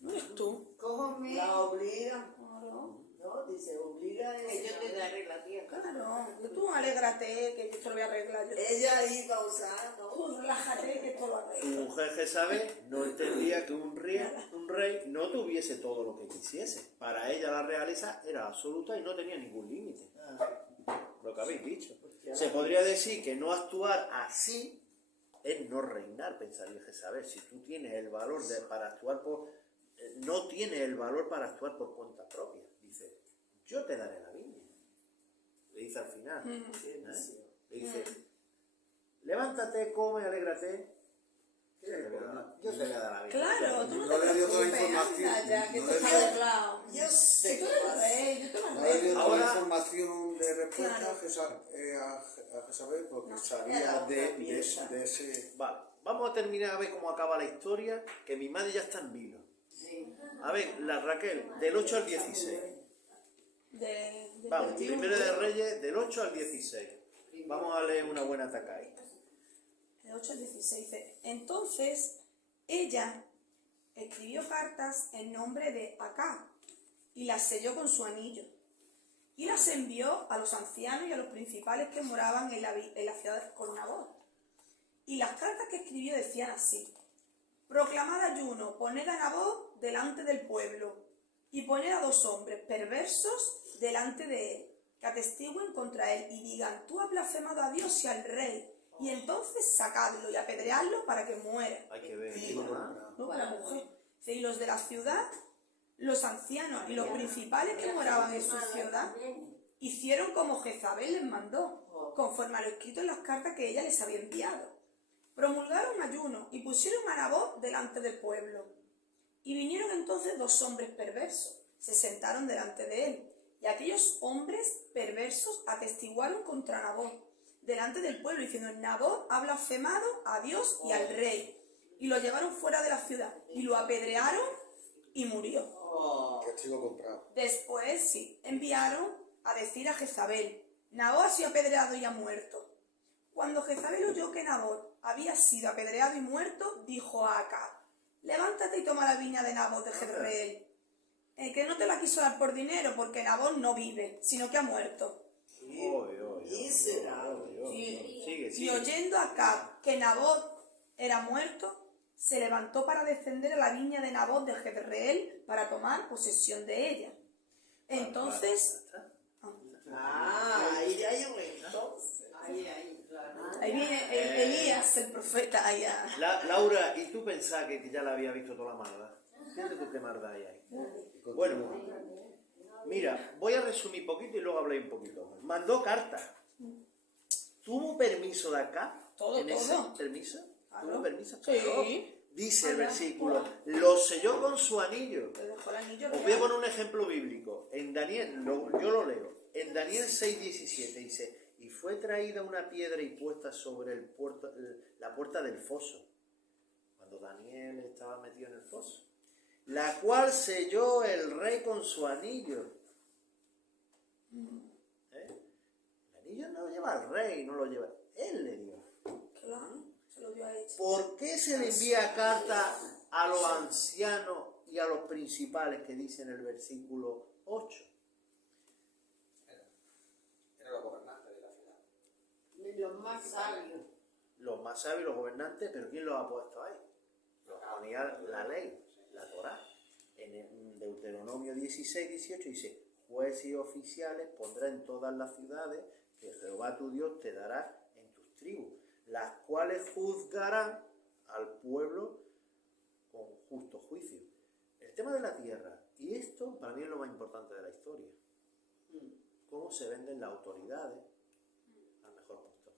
No eres tú. cógeme, La obliga, Claro. ¿no? Dice, obliga a que yo ella. te daré la tierra. Claro. Tú alégrate, que yo te lo voy a arreglar. Yo. Ella iba a usar, ¿no? Tú relájate, que esto lo Su arreglo. mujer Jezabel no entendía que un rey no tuviese todo lo que quisiese. Para ella la realeza era absoluta y no tenía ningún límite. Lo que habéis dicho. Se podría decir que no actuar así es no reinar, pensaría Jezabel. Si tú tienes el valor para actuar no tienes el valor para actuar por cuenta propia. Dice, yo te daré la viña. Le dice al final. ¿eh? Le dice, levántate, come, alégrate. Yo te voy a dar la viña. Claro, tú no No te le dio toda la preocupes, información. anda ya, que No esto le está dio- arreglado. Yo sé Que tú que eres lo rey, yo te lo no le dio toda Ahora- la información de respuesta Claro. a Jezabel porque No, sabía era otra de pieza. ese... Vale, vamos a terminar a ver cómo acaba la historia, que mi madre ya está en vilo. Sí. A ver, la Raquel, del 8 al 16. De Vamos, 21. Primero de Reyes, del 8 al 16. Vamos a leer una buena tacay. De 8 al 16 dice, entonces ella escribió cartas en nombre de Acá y las selló con su anillo y las envió a los ancianos y a los principales que moraban en la ciudad con Nabot. Y las cartas que escribió decían así: proclamad ayuno, poned a Nabot delante del pueblo y poned a 2 hombres perversos delante de él, que atestiguen contra él y digan, tú has blasfemado a Dios y al rey, y entonces sacadlo y apedreadlo para que muera. Hay que ver. Sí, No para la mujer. Dice, y los de la ciudad, los ancianos y los principales que moraban en su ciudad, hicieron como Jezabel les mandó, conforme a lo escrito en las cartas que ella les había enviado. Promulgaron ayuno y pusieron a Nabot delante del pueblo. Y vinieron entonces 2 hombres perversos, se sentaron delante de él. Y aquellos hombres perversos atestiguaron contra Nabot delante del pueblo, diciendo, Nabot ha blasfemado a Dios y al rey. Y lo llevaron fuera de la ciudad y lo apedrearon y murió. castigo comprado. Después, sí, enviaron a decir a Jezabel, Nabot ha sido apedreado y ha muerto. Cuando Jezabel oyó que Nabot había sido apedreado y muerto, dijo a Acab, levántate y toma la viña de Nabot de Jezreel, que no te la quiso dar por dinero, porque Nabot no vive, sino que ha muerto. Miserable. Sigue, Y sigue. oyendo a Acab que Nabot era muerto, se levantó para defender a la viña de Nabot de Jezreel para tomar posesión de ella. Entonces, Ah, ahí ya hay un Ahí viene Elías, el profeta, allá. Laura, ¿y tú pensás que ya la había visto toda la maldad? Fíjate tú qué maldad hay ahí. Bueno, mira, voy a resumir poquito y luego hablaré un poquito. Mandó cartas. ¿Tuvo permiso de acá? Todo, ¿En ese todo. permiso? Claro. ¿Tuvo permiso? Sí. Claro. Dice el Allá, versículo, lo selló con su anillo. Te dejó el anillo. Os voy a poner un ejemplo bíblico. En Daniel, yo lo leo. En Daniel 6:17 dice, y fue traída una piedra y puesta sobre la puerta del foso. Cuando Daniel estaba metido en el foso. La cual selló el rey con su anillo. ¿Eh? El anillo no lo lleva el rey, no lo lleva. Él le dio. Claro, se lo dio a ella. ¿Por qué se le envía carta a los ancianos y a los principales que dice en el versículo 8? Era los gobernantes de la ciudad. De los más sabios. Los más sabios, los gobernantes, pero ¿quién los ha puesto ahí? Los ponía la ley, la Torá. En Deuteronomio 16:18 dice, jueces y oficiales pondrá en todas las ciudades que Jehová tu Dios te dará en tus tribus, las cuales juzgarán al pueblo con justo juicio. El tema de la tierra, y esto para mí es lo más importante de la historia. Cómo se venden las autoridades al mejor postor.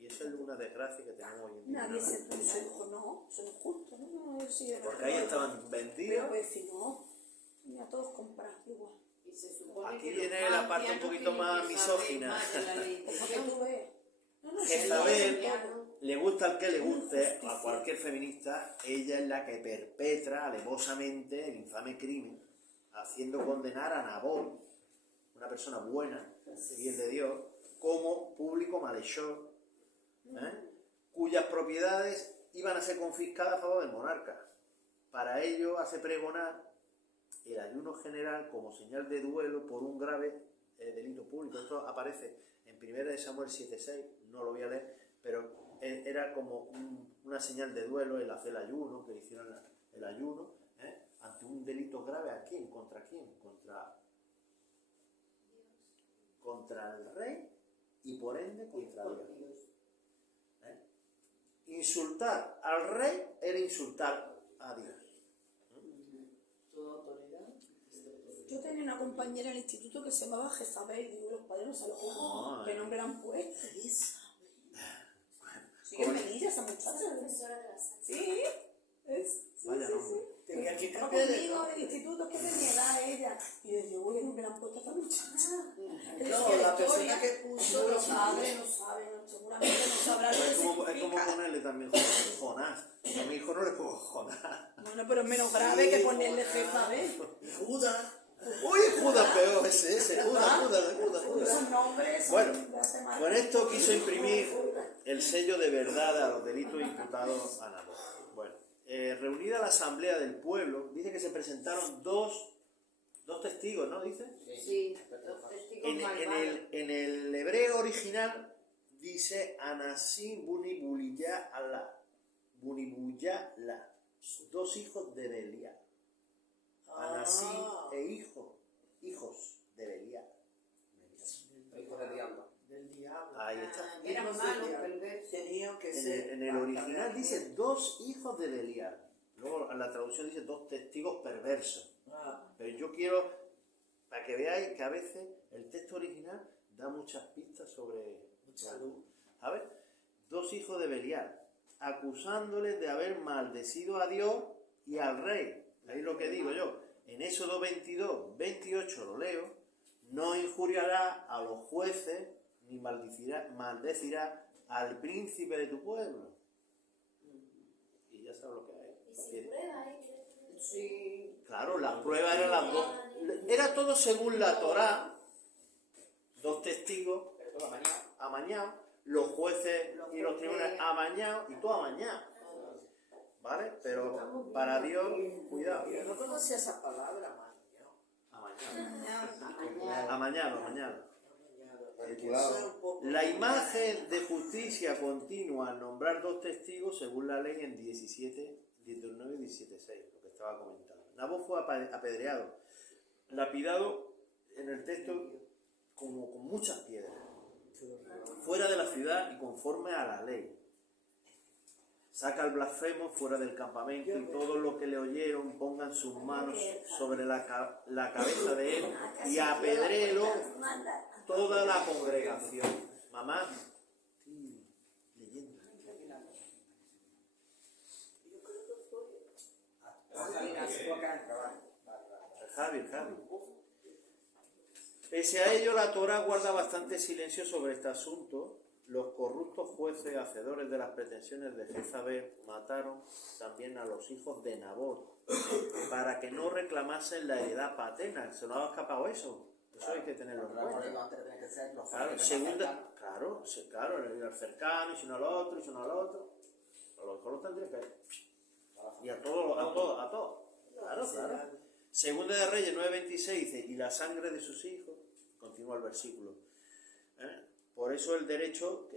Y eso es una desgracia que tenemos hoy en día. Nadie se puso y dijo, no, eso no es justo, no, sí, era Porque ahí justo. estaban Pero vendidos. pues si no, ni a todos comprar igual. Y se supone Aquí que viene los la parte un ancianos poquito tienen más que saber misógina. más de la ley. Porque tú ves. No, Jezabel, todo. le gusta al que le guste, Injusticia. a cualquier feminista, ella es la que perpetra alevosamente el infame crimen, haciendo condenar a Nabot, una persona buena, de bien de Dios, como público malhechor, cuyas propiedades iban a ser confiscadas a favor del monarca. Para ello hace pregonar el ayuno general como señal de duelo por un grave delito público. Esto aparece en 1 Samuel 7:6, no lo voy a leer, pero era como una señal de duelo el hacer el ayuno, que hicieron el ayuno, ante un delito grave. ¿A quién? ¿Contra quién? Contra el rey y por ende contra Dios. Insultar al rey era insultar a Dios. Toda autoridad. Yo tenía una compañera en el instituto que se llamaba Jezabel, digo, los padres no saben qué nombre le han puesto. Sí, es menilla esa muchacha. Profesora de la sala. Sí, sí, Vaya sí, nombre. sí. Tenía que No cambiar de conmigo nombre. en el instituto que tenía edad ella. Y yo digo, uy, me la han puesto a esta muchacha. No, la persona que puso No lo lo sabe, no sabe, seguramente no sabrá lo que Es como significa. ponerle también Jonás. A mi hijo no le pongo Jonás. Bueno, pero es menos grave que ponerle Jezabel. Judas. Uy, Judas peor, ese, Judas. Esos nombres Bueno, son de hace más con esto quiso imprimir el sello de verdad a los delitos imputados a Nabot. Bueno, reunida la asamblea del pueblo, dice que se presentaron dos testigos, ¿no? Dice. Sí, los testigos malvados. En el hebreo original dice Anasí Bunibuliyá Allah. Bunibuyá la. Dos hijos de Belial. Anasí e hijos de Belial. Hijo del diablo. Del diablo. Ahí está. Eran Hijos del malos, diablo. perversos. Tenían que En ser. el original dice dos hijos de Belial. Luego en la traducción dice dos testigos perversos. Pero yo quiero, para que veáis que a veces el texto original da muchas pistas sobre salud. A ver, dos hijos de Belial, acusándoles de haber maldecido a Dios y al rey. Ahí lo que digo yo. En Éxodo 22:28 lo leo. No injuriará a los jueces ni maldecirá al príncipe de tu pueblo. Y ya sabes lo que hay. Y sin prueba, Sí. Claro, las pruebas eran las dos. Era todo según la Torá. Dos testigos Pero toda mañana. amañados, los jueces y los tribunales amañados y todo amañado. ¿Vale? Pero para Dios, cuidado. Yo no conocía esa palabra, man. Amañado. Manipulado. La imagen de justicia continua al nombrar dos testigos según la ley en 19 y 17:6, lo que estaba comentando. Nabot fue apedreado, lapidado en el texto como con muchas piedras, fuera de la ciudad. ciudad y conforme a la ley. Saca al blasfemo fuera del campamento y todos los que le oyeron pongan sus manos sobre la cabeza de él y apedréelo toda la congregación. Mamá, sí, leyendo. Javi. Pese a ello, la Torá guarda bastante silencio sobre este asunto. Los corruptos jueces, hacedores de las pretensiones de Jezabel, mataron también a los hijos de Nabot, para que no reclamasen la heredad paterna. ¿Se nos ha escapado eso? Eso hay que tenerlo en cuenta. Claro, segunda, claro, el cercano, y si no al otro, y si no al otro. A los hijos los tendría que... Y a todos. Claro. Segunda de Reyes 9:26 dice, y la sangre de sus hijos, continúa el versículo. Por eso el derecho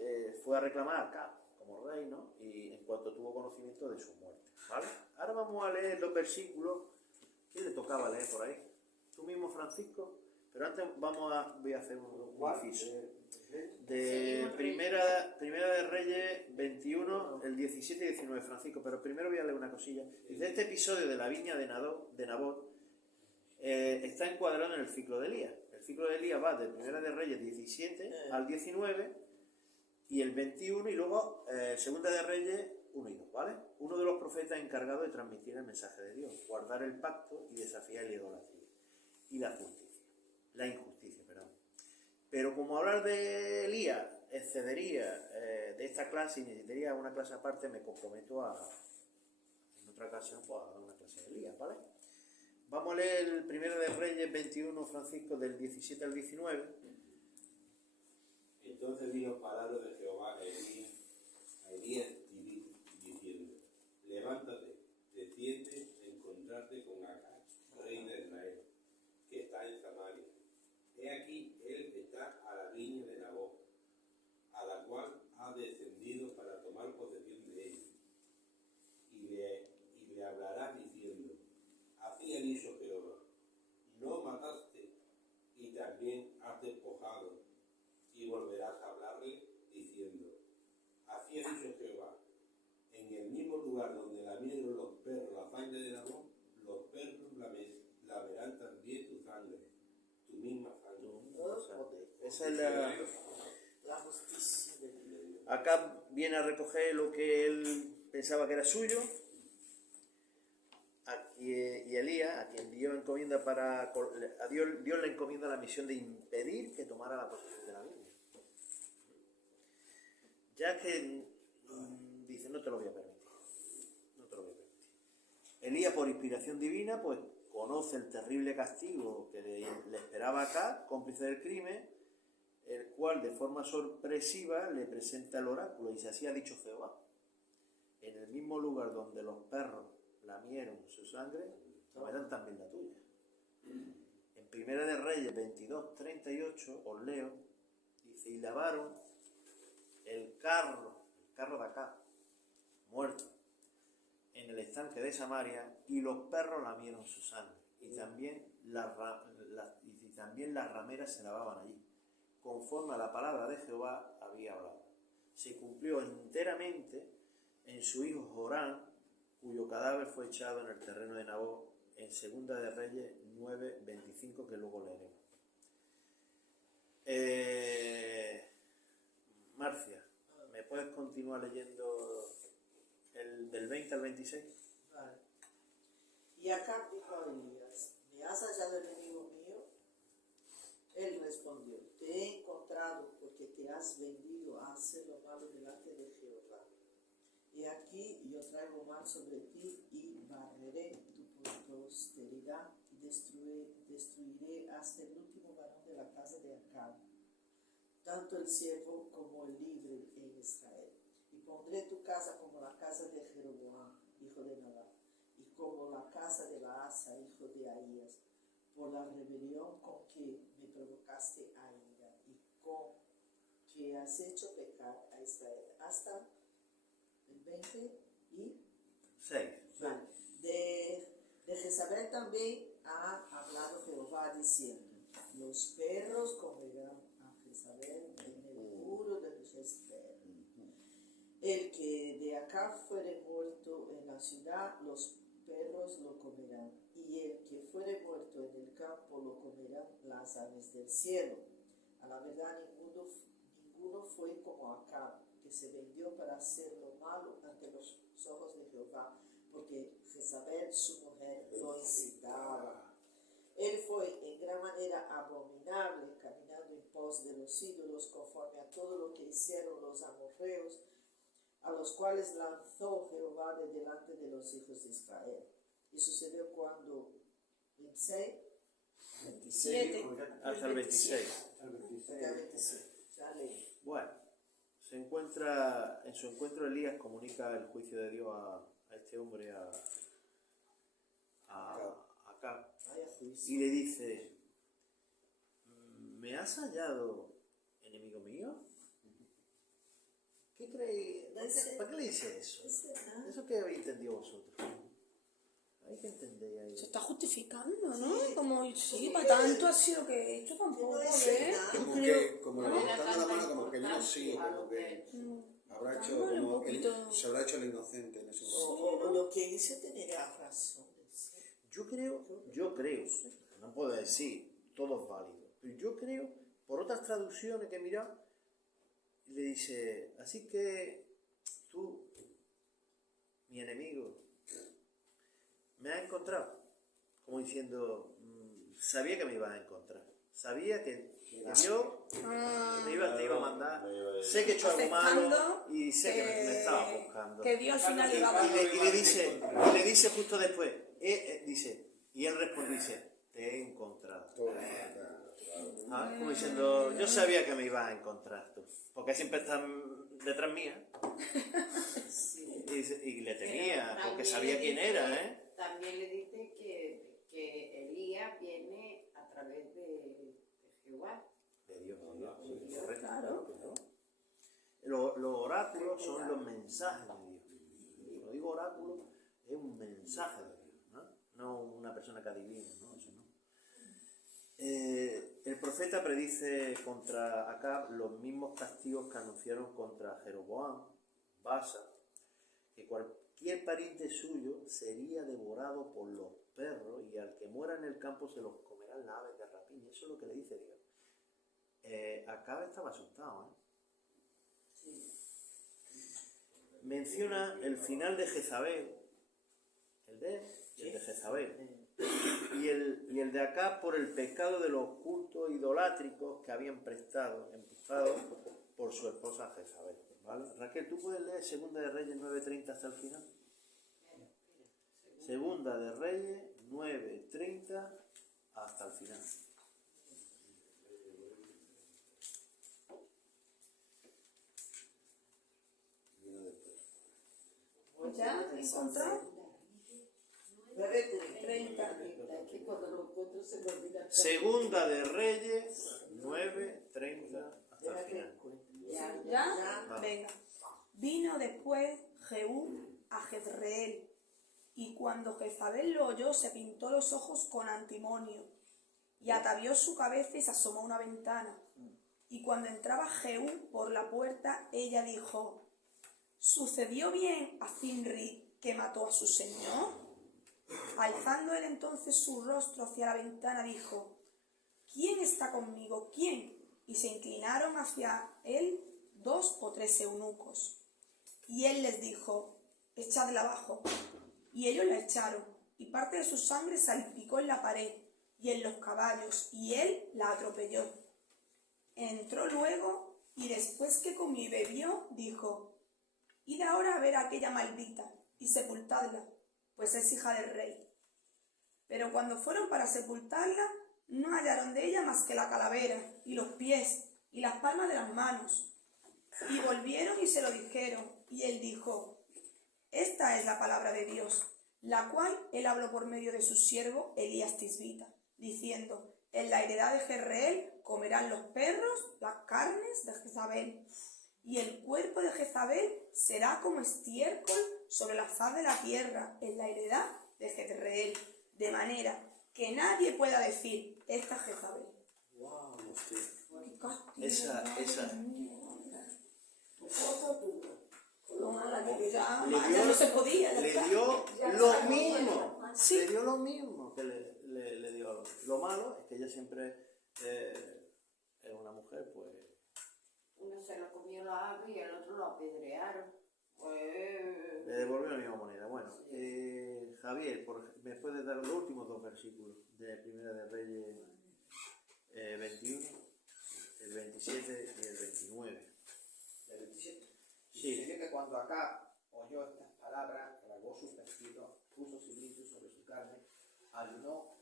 fue a reclamar a Acab como rey, ¿no? Y en cuanto tuvo conocimiento de su muerte, ¿vale? Ahora vamos a leer los versículos. ¿Quién le tocaba leer por ahí? ¿Tú mismo, Francisco? Pero antes voy a hacer un inciso. De primera de Reyes 21, el 17 y 19, Francisco. Pero primero voy a leer una cosilla. Dice, este episodio de la viña de Nabot está encuadrado en el ciclo de Elías. El ciclo de Elías va de Primera de Reyes 17 al 19 y el 21 y luego Segunda de Reyes 1 y 2, ¿vale? Uno de los profetas encargados de transmitir el mensaje de Dios, guardar el pacto y desafiar la idolatría y la injusticia, perdón. Pero como hablar de Elías excedería de esta clase y necesitaría una clase aparte, me comprometo en otra ocasión pues, a dar una clase de Elías, ¿vale? Vamos a leer el Primero de Reyes 21, Francisco, del 17 al 19. Entonces dijo palabra de Jehová a Elías diciendo, levántate, desciende a encontrarte con Acab, rey de Israel, que está en Samaria. He aquí, él está a la viña de Nabot, a la cual ha descendido para tomar posesión de ella. Y le hablará diciendo, así ha dicho Jehová, no mataste y también has despojado, y volverás a hablarle diciendo, así ha dicho Jehová, en el mismo lugar donde lamieron los perros la sangre de Nabot, los perros lamerán también tu sangre, tu misma sangre. Esa es La justicia de Dios. Acá viene a recoger lo que él pensaba que era suyo. Y Elías, a quien Dios encomienda Dios le encomienda la misión de impedir que tomara la posesión de la viña. Ya que dice, no te lo voy a permitir. Elías, por inspiración divina, pues conoce el terrible castigo que le esperaba acá, cómplice del crimen, el cual de forma sorpresiva le presenta el oráculo, y dice, así ha dicho Jehová, en el mismo lugar donde los perros lamieron su sangre, lamerán también la tuya. En Primera de Reyes 22:38 os leo, dice, y lavaron el carro de acá, muerto, en el estanque de Samaria, y los perros lamieron su sangre, y también las rameras se lavaban allí, conforme a la palabra de Jehová había hablado. Se cumplió enteramente en su hijo Jorán, cuyo cadáver fue echado en el terreno de Nabot, en Segunda de Reyes 9:25, que luego leeremos. Marcia, ¿me puedes continuar leyendo del 20 al 26? Vale. Y Acab dijo a Elías, ¿me has hallado enemigo mío? Él respondió, te he encontrado porque te has vendido a hacer lo malo delante de Jehová. Y aquí yo traigo mal sobre ti y barreré tu posteridad y destruiré hasta el último varón de la casa de Acab, tanto el siervo como el libre en Israel. Y pondré tu casa como la casa de Jeroboam, hijo de Nabat, y como la casa de Baasa, hijo de Ahías, por la rebelión con que me provocaste a ira y con que has hecho pecar a Israel. Hasta el 26. Vale. De Jezabel también ha hablado Jehová diciendo, los perros comerán a Jezabel en el muro de Jezreel. El que de acá fuere muerto en la ciudad, los perros lo comerán, y el que fuere muerto en el campo lo comerán las aves del cielo. A la verdad, ninguno fue como Acab, que se vendió para hacer lo malo ante los ojos de Jehová, porque Jezabel, su mujer, lo incitaba. Él fue en gran manera abominable, caminando en pos de los ídolos, conforme a todo lo que hicieron los amorreos, a los cuales lanzó Jehová de delante de los hijos de Israel. Y sucedió cuando 26, 27. Hasta el 26. ya leí. Bueno, en su encuentro Elías comunica el juicio de Dios a este hombre, a Acab, Vaya juicio. y le dice: ¿me has hallado enemigo mío? ¿Qué creéis? ¿Para qué le dice eso? ¿Eso qué habéis entendido vosotros? Hay que entender ahí. Se está justificando, ¿no? Como, sí, para tanto ha sido que he hecho tampoco, ¿eh? Como que, como levantando la mano, como que yo no sigo, como que habrá hecho, Dándole un como poquito. se habrá hecho el inocente en ese momento. O lo que hizo tenía razones. Yo creo, no puedo decir, todo es válido, pero yo creo, por otras traducciones que he mirado, le dice: así que tú, mi enemigo, me has encontrado, como diciendo, sabía que me ibas a encontrar, sabía que yo te iba a mandar, sé que he hecho algo malo y sé que me estabas buscando. Que Dios al final iba a Y le dice justo después, y él responde, dice: te he encontrado. Como diciendo, yo sabía que me ibas a encontrar tú, porque siempre están detrás mía. Y le temía, porque sabía quién era, ¿eh? También le dice que Elías viene a través de Jehová. De Dios, correcto. Claro. Los oráculos son los mensajes de Dios. Cuando digo oráculo, es un mensaje de Dios, ¿no? No una persona que adivina, ¿no? Eso no. El profeta predice contra Acab los mismos castigos que anunciaron contra Jeroboam, Basa, que cualquier pariente suyo sería devorado por los perros y al que muera en el campo se los comerán las aves de rapiña. Eso es lo que le dice Dios. Acab estaba asustado, ¿eh? Menciona el final de Jezabel, el de Jezabel, y el de Acab por el pecado de los cultos idolátricos que habían empezado por su esposa Jezabel. ¿Vale? Raquel, ¿tú puedes leer Segunda de Reyes 9:30 hasta el final? Segunda de Reyes 9:30 hasta el final. ¿Ya? ¿Encontrado? 9:30. Que cuando lo encuentro se me olvida. Segunda de Reyes 9:30 hasta el final. ¿Ya? Venga. Vino después Jehú a Jezreel, y cuando Jezabel lo oyó, se pintó los ojos con antimonio, y atavió su cabeza y se asomó a una ventana. Y cuando entraba Jehú por la puerta, ella dijo: ¿sucedió bien a Zimri que mató a su señor? Alzando él entonces su rostro hacia la ventana, dijo: ¿quién está conmigo? ¿Quién? Y se inclinaron hacia él 2 o 3 eunucos. Y él les dijo: echadla abajo. Y ellos la echaron, y parte de su sangre salpicó en la pared y en los caballos, y él la atropelló. Entró luego, y después que comió y bebió, dijo: id ahora a ver a aquella maldita, y sepultadla, pues es hija del rey. Pero cuando fueron para sepultarla, no hallaron de ella más que la calavera, y los pies, y las palmas de las manos. Y volvieron y se lo dijeron, y él dijo: esta es la palabra de Dios, la cual él habló por medio de su siervo Elías Tisbita, diciendo: en la heredad de Jezreel comerán los perros las carnes de Jezabel, y el cuerpo de Jezabel será como estiércol sobre la faz de la tierra en la heredad de Jezreel, de manera que nadie pueda decir: esta es Jezabel. Wow. Qué castigo, Esa. Otra duda. Con se podía. Ya le está. dio Ya lo está. mismo. Sí. Le dio lo mismo que le dio a los. Lo malo es que ella siempre es una mujer, pues. Uno se lo comió la ave y el otro lo apedrearon. Pues... Le devolvió la misma moneda. Bueno, Javier, ¿me puedes dar los últimos dos versículos de Primera de Reyes 21, el 27 y el 29? El 27. Sí. Dice que cuando Acab oyó estas palabras, rasgó sus vestidos, puso silicio sobre su carne, ayunó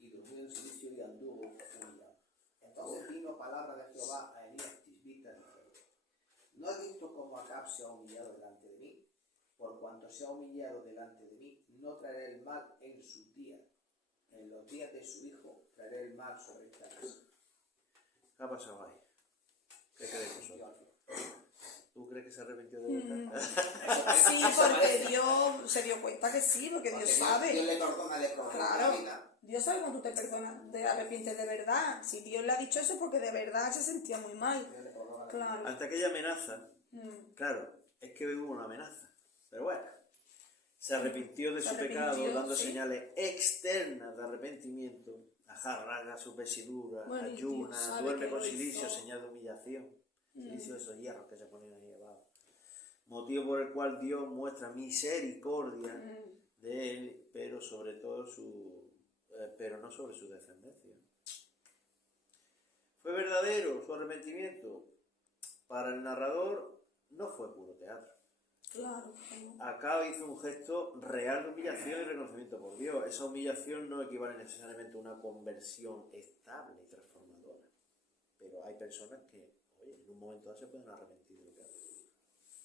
y durmió en silicio y anduvo humillado. Entonces vino palabra de Jehová a Elías Tisbita diciendo: ¿No has visto cómo Acab se ha humillado delante de mí? Por cuanto se ha humillado delante de mí, no traeré el mal en sus días. En los días de su hijo traeré el mal sobre esta casa. ¿Qué ha pasado ahí? ¿Qué crees vosotros? ¿Tú crees que se arrepintió de verdad? Sí, porque Dios se dio cuenta que sí, porque Dios Dios sabe. le perdona de perdona Claro. la vida. Dios sabe cuando tú te perdonas, te arrepientes de verdad. Si Dios le ha dicho eso, porque de verdad se sentía muy mal. Dios le perdona la vida. Claro. Ante aquella amenaza, Mm. claro, es que hubo una amenaza. Pero bueno, se arrepintió de Se su arrepintió, pecado, dando sí. señales externas de arrepentimiento. Rasga su vestidura, Bueno, y ayuna, Dios sabe duerme que con lo silicio, hizo. señal de humillación. Silicio de esos hierros que se ponían ahí abajo. Motivo por el cual Dios muestra misericordia de él, pero sobre todo pero no sobre su descendencia. ¿Fue verdadero su arrepentimiento? Para el narrador no fue puro teatro. Claro. Acá hizo un gesto real de humillación y reconocimiento por Dios. Esa humillación no equivale necesariamente a una conversión estable y transformadora. Pero hay personas que, oye, en un momento dado se pueden arrepentir de lo que hacen.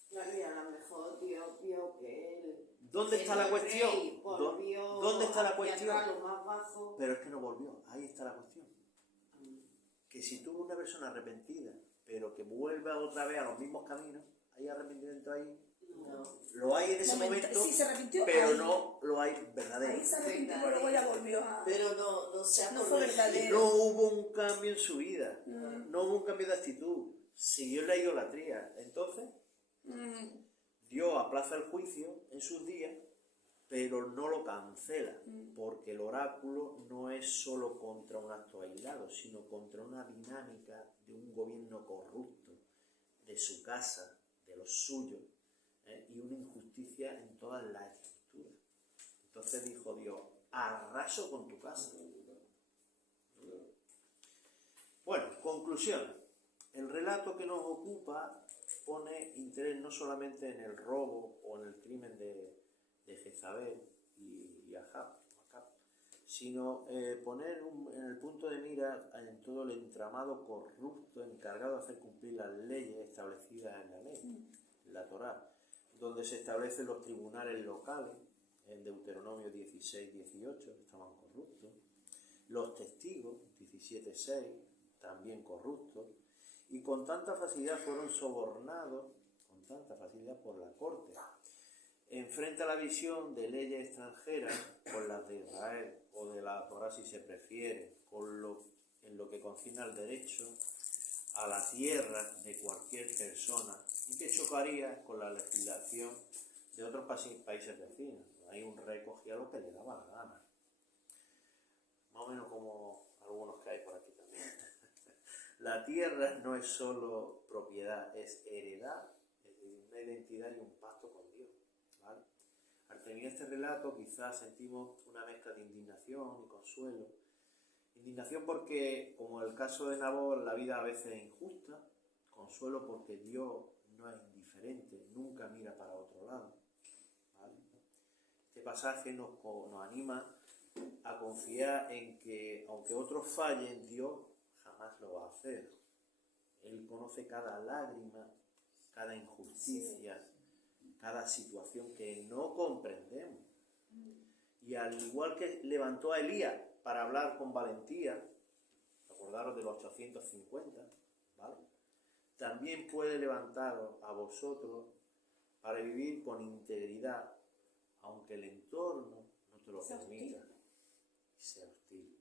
Claro, y a lo mejor Dios vio que él... ¿Dónde está la cuestión? ¿Dónde está la cuestión? A lo más bajo. Pero es que no volvió. Ahí está la cuestión. Que si tuvo una persona arrepentida, pero que vuelva otra vez a los mismos caminos, ¿hay arrepentimiento ahí? No. Lo hay en ese momento, Sí, se arrepintió. pero ahí. no lo hay verdadero. Ahí se arrepintió, pero luego ya volvió a. Pero no se ha No fue corregido. verdadero. No hubo un cambio en su vida, no hubo un cambio de actitud, siguió la idolatría. Entonces, Dios aplaza el juicio en sus días, pero no lo cancela, porque el oráculo no es solo contra un acto aislado, sino contra una dinámica de un gobierno corrupto, de su casa, de los suyos, y una injusticia en todas las estructuras. Entonces dijo Dios: arraso con tu casa. Bueno, conclusión. El relato que nos ocupa pone interés no solamente en el robo o en el crimen de Jezabel y Acab, sino poner en el punto de mira en todo el entramado corrupto encargado de hacer cumplir las leyes establecidas en la ley, en la Torá, donde se establecen los tribunales locales, en Deuteronomio 16-18 estaban corruptos, los testigos, 17-6, también corruptos, y con tanta facilidad fueron sobornados, con tanta facilidad por la corte. Enfrenta la visión de leyes extranjeras con las de Israel, o de la Torá si se prefiere, en lo que concierne al derecho a la tierra de cualquier persona, y que chocaría con la legislación de otros países vecinos. Ahí un rey cogía lo que le daba la gana. Más o menos como algunos que hay por aquí también. La tierra no es solo propiedad, es heredad, es decir, una identidad y un pacto con Dios. ¿Vale? Al terminar este relato quizás sentimos una mezcla de indignación y consuelo. Indignación porque, como en el caso de Nabor, la vida a veces es injusta. Consuelo porque Dios no es indiferente, nunca mira para otro lado. ¿Vale? Este pasaje nos anima a confiar en que, aunque otros fallen, Dios jamás lo va a hacer. Él conoce cada lágrima, cada injusticia, cada situación que no comprendemos. Y al igual que levantó a Elías para hablar con valentía, acordaros de los 850, ¿vale? También puede levantaros a vosotros para vivir con integridad, aunque el entorno no te lo permita y sea hostil.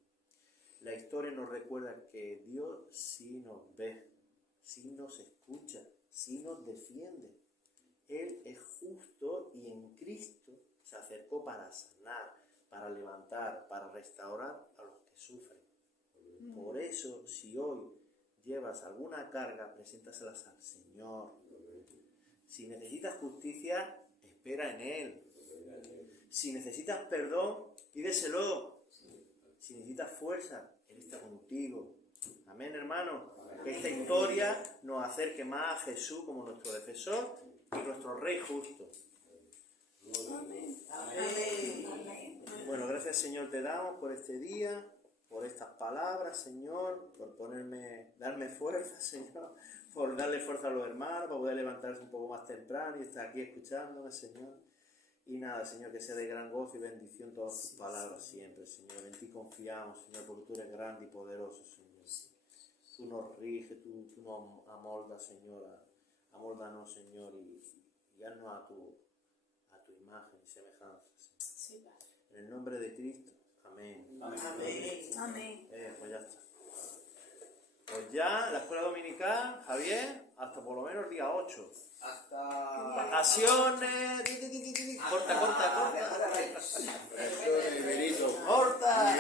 La historia nos recuerda que Dios sí nos ve, sí nos escucha, sí nos defiende. Él es justo y en Cristo Cristo se acercó para sanar, para levantar, para restaurar a los que sufren. Por eso, si hoy llevas alguna carga, preséntaselas al Señor. Si necesitas justicia, espera en Él. Si necesitas perdón, pídeselo. Si necesitas fuerza, Él está contigo. Amén, hermano. Que esta historia nos acerque más a Jesús como nuestro defensor y nuestro Rey justo. Amén. Amén. Bueno, gracias, Señor, te damos por este día, por estas palabras, Señor, por darme fuerza, Señor, por darle fuerza a los hermanos, para poder levantarse un poco más temprano y estar aquí escuchándome, Señor. Y nada, Señor, que sea de gran gozo y bendición todas tus palabras siempre, Señor. En ti confiamos, Señor, porque tú eres grande y poderoso, Señor. Tú nos riges, tú nos amoldas, Señor. Amóldanos, Señor, y haznos a tu imagen y semejanza, Señor. Sí, Padre. En el nombre de Cristo. Amén. Amén. Amén. Pues ya está. Pues ya, la escuela dominical, Javier, hasta por lo menos el día 8. Hasta... Vacaciones. Corta. Benito. Corta.